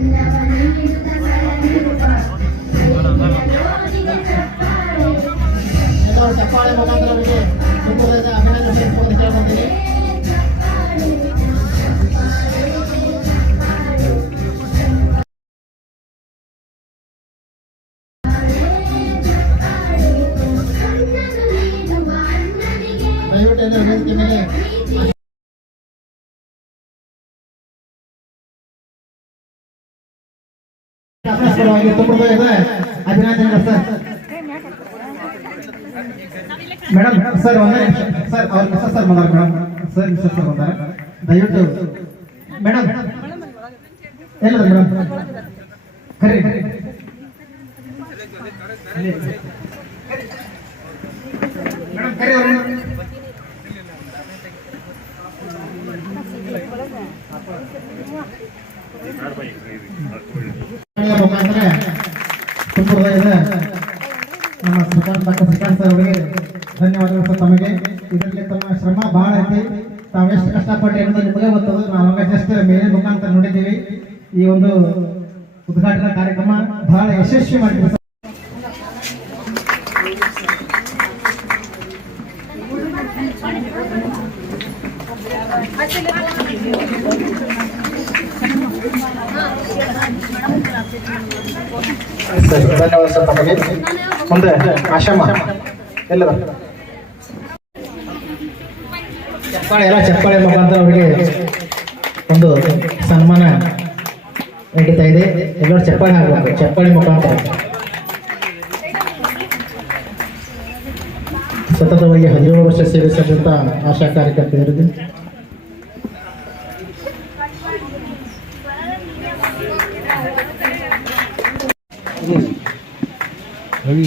ಎಲ್ಲರೂ ಚಪ್ಪಾಳೆ ಮುಖಾಂತರ ಅವರಿಗೆ ಸಂಪೂರ್ಣದ ಅಭಿನಂದನೆ ಕೇಳ್ಕೊತೀವಿ. ದಯವಿಟ್ಟು ಎಲ್ಲರೂ ವೇದಿಕೆ ಮೇಲೆ ಅಭಿನಂದನೆಗಳು ಸರ್. ಮೇಡಮ್ ಸರ್ ಒಂದೇ ಸರ್ ಅವ್ರ ಮಿಸ್ಟರ್ ಸರ್ ಬಂದಾರ ಮೇಡಮ್ ಸರ್ ಮಿಸ್ಟರ್ ಸರ್ ಬಂದಾರ ದಯವಿಟ್ಟು ಮೇಡಮ್ ಎಲ್ಲ ಮೇಡಮ್ ಕರಿ ಮೇಡಮ್ ಕರಿ ಅವ್ರ ಮುಖಾಂತರ ಸಂಪ್ರದಾಯದ ನಮ್ಮ ಶ್ರೀಕಾಂತ್ ಸರ್ ಅವರಿಗೆ ಧನ್ಯವಾದಗಳು ಸರ್. ತಮಗೆ ಇದರಲ್ಲಿ ತಮ್ಮ ಶ್ರಮ ಬಹಳ ಐತಿ. ತಾವೆಷ್ಟು ಕಷ್ಟಪಟ್ಟು ಅನ್ನೋದು ನಿಮಗೆ ಗೊತ್ತದು. ನಾವು ಜಸ್ಟ್ ಮೇಲೆ ಮುಖಾಂತರ ನೋಡಿದ್ದೀವಿ. ಈ ಒಂದು ಉದ್ಘಾಟನಾ ಕಾರ್ಯಕ್ರಮ ಬಹಳ ಯಶಸ್ವಿ ಮಾಡಿದ್ರು. ಧನ್ಯವಾದ ಸರ್ ತಮಗೆ. ಮುಂದೆ ಆಶಮ್ಮ ಎಲ್ಲರ ಚಪ್ಪಾಳೆ ಮುಖಾಂತರ ಅವರಿಗೆ ಒಂದು ಸನ್ಮಾನ ನಡೀತಾ ಇದೆ. ಎಲ್ಲರೂ ಚಪ್ಪಾಳೆ ಹಾಕಬೇಕು. ಚಪ್ಪಾಳೆ ಮುಖಾಂತರ ಸತತವಾಗಿ 17 ವರ್ಷ ಸೇವಿಸಿದಂತ ಆಶಾ ಕಾರ್ಯಕರ್ತೆಯರಿಗೆ ರವಿ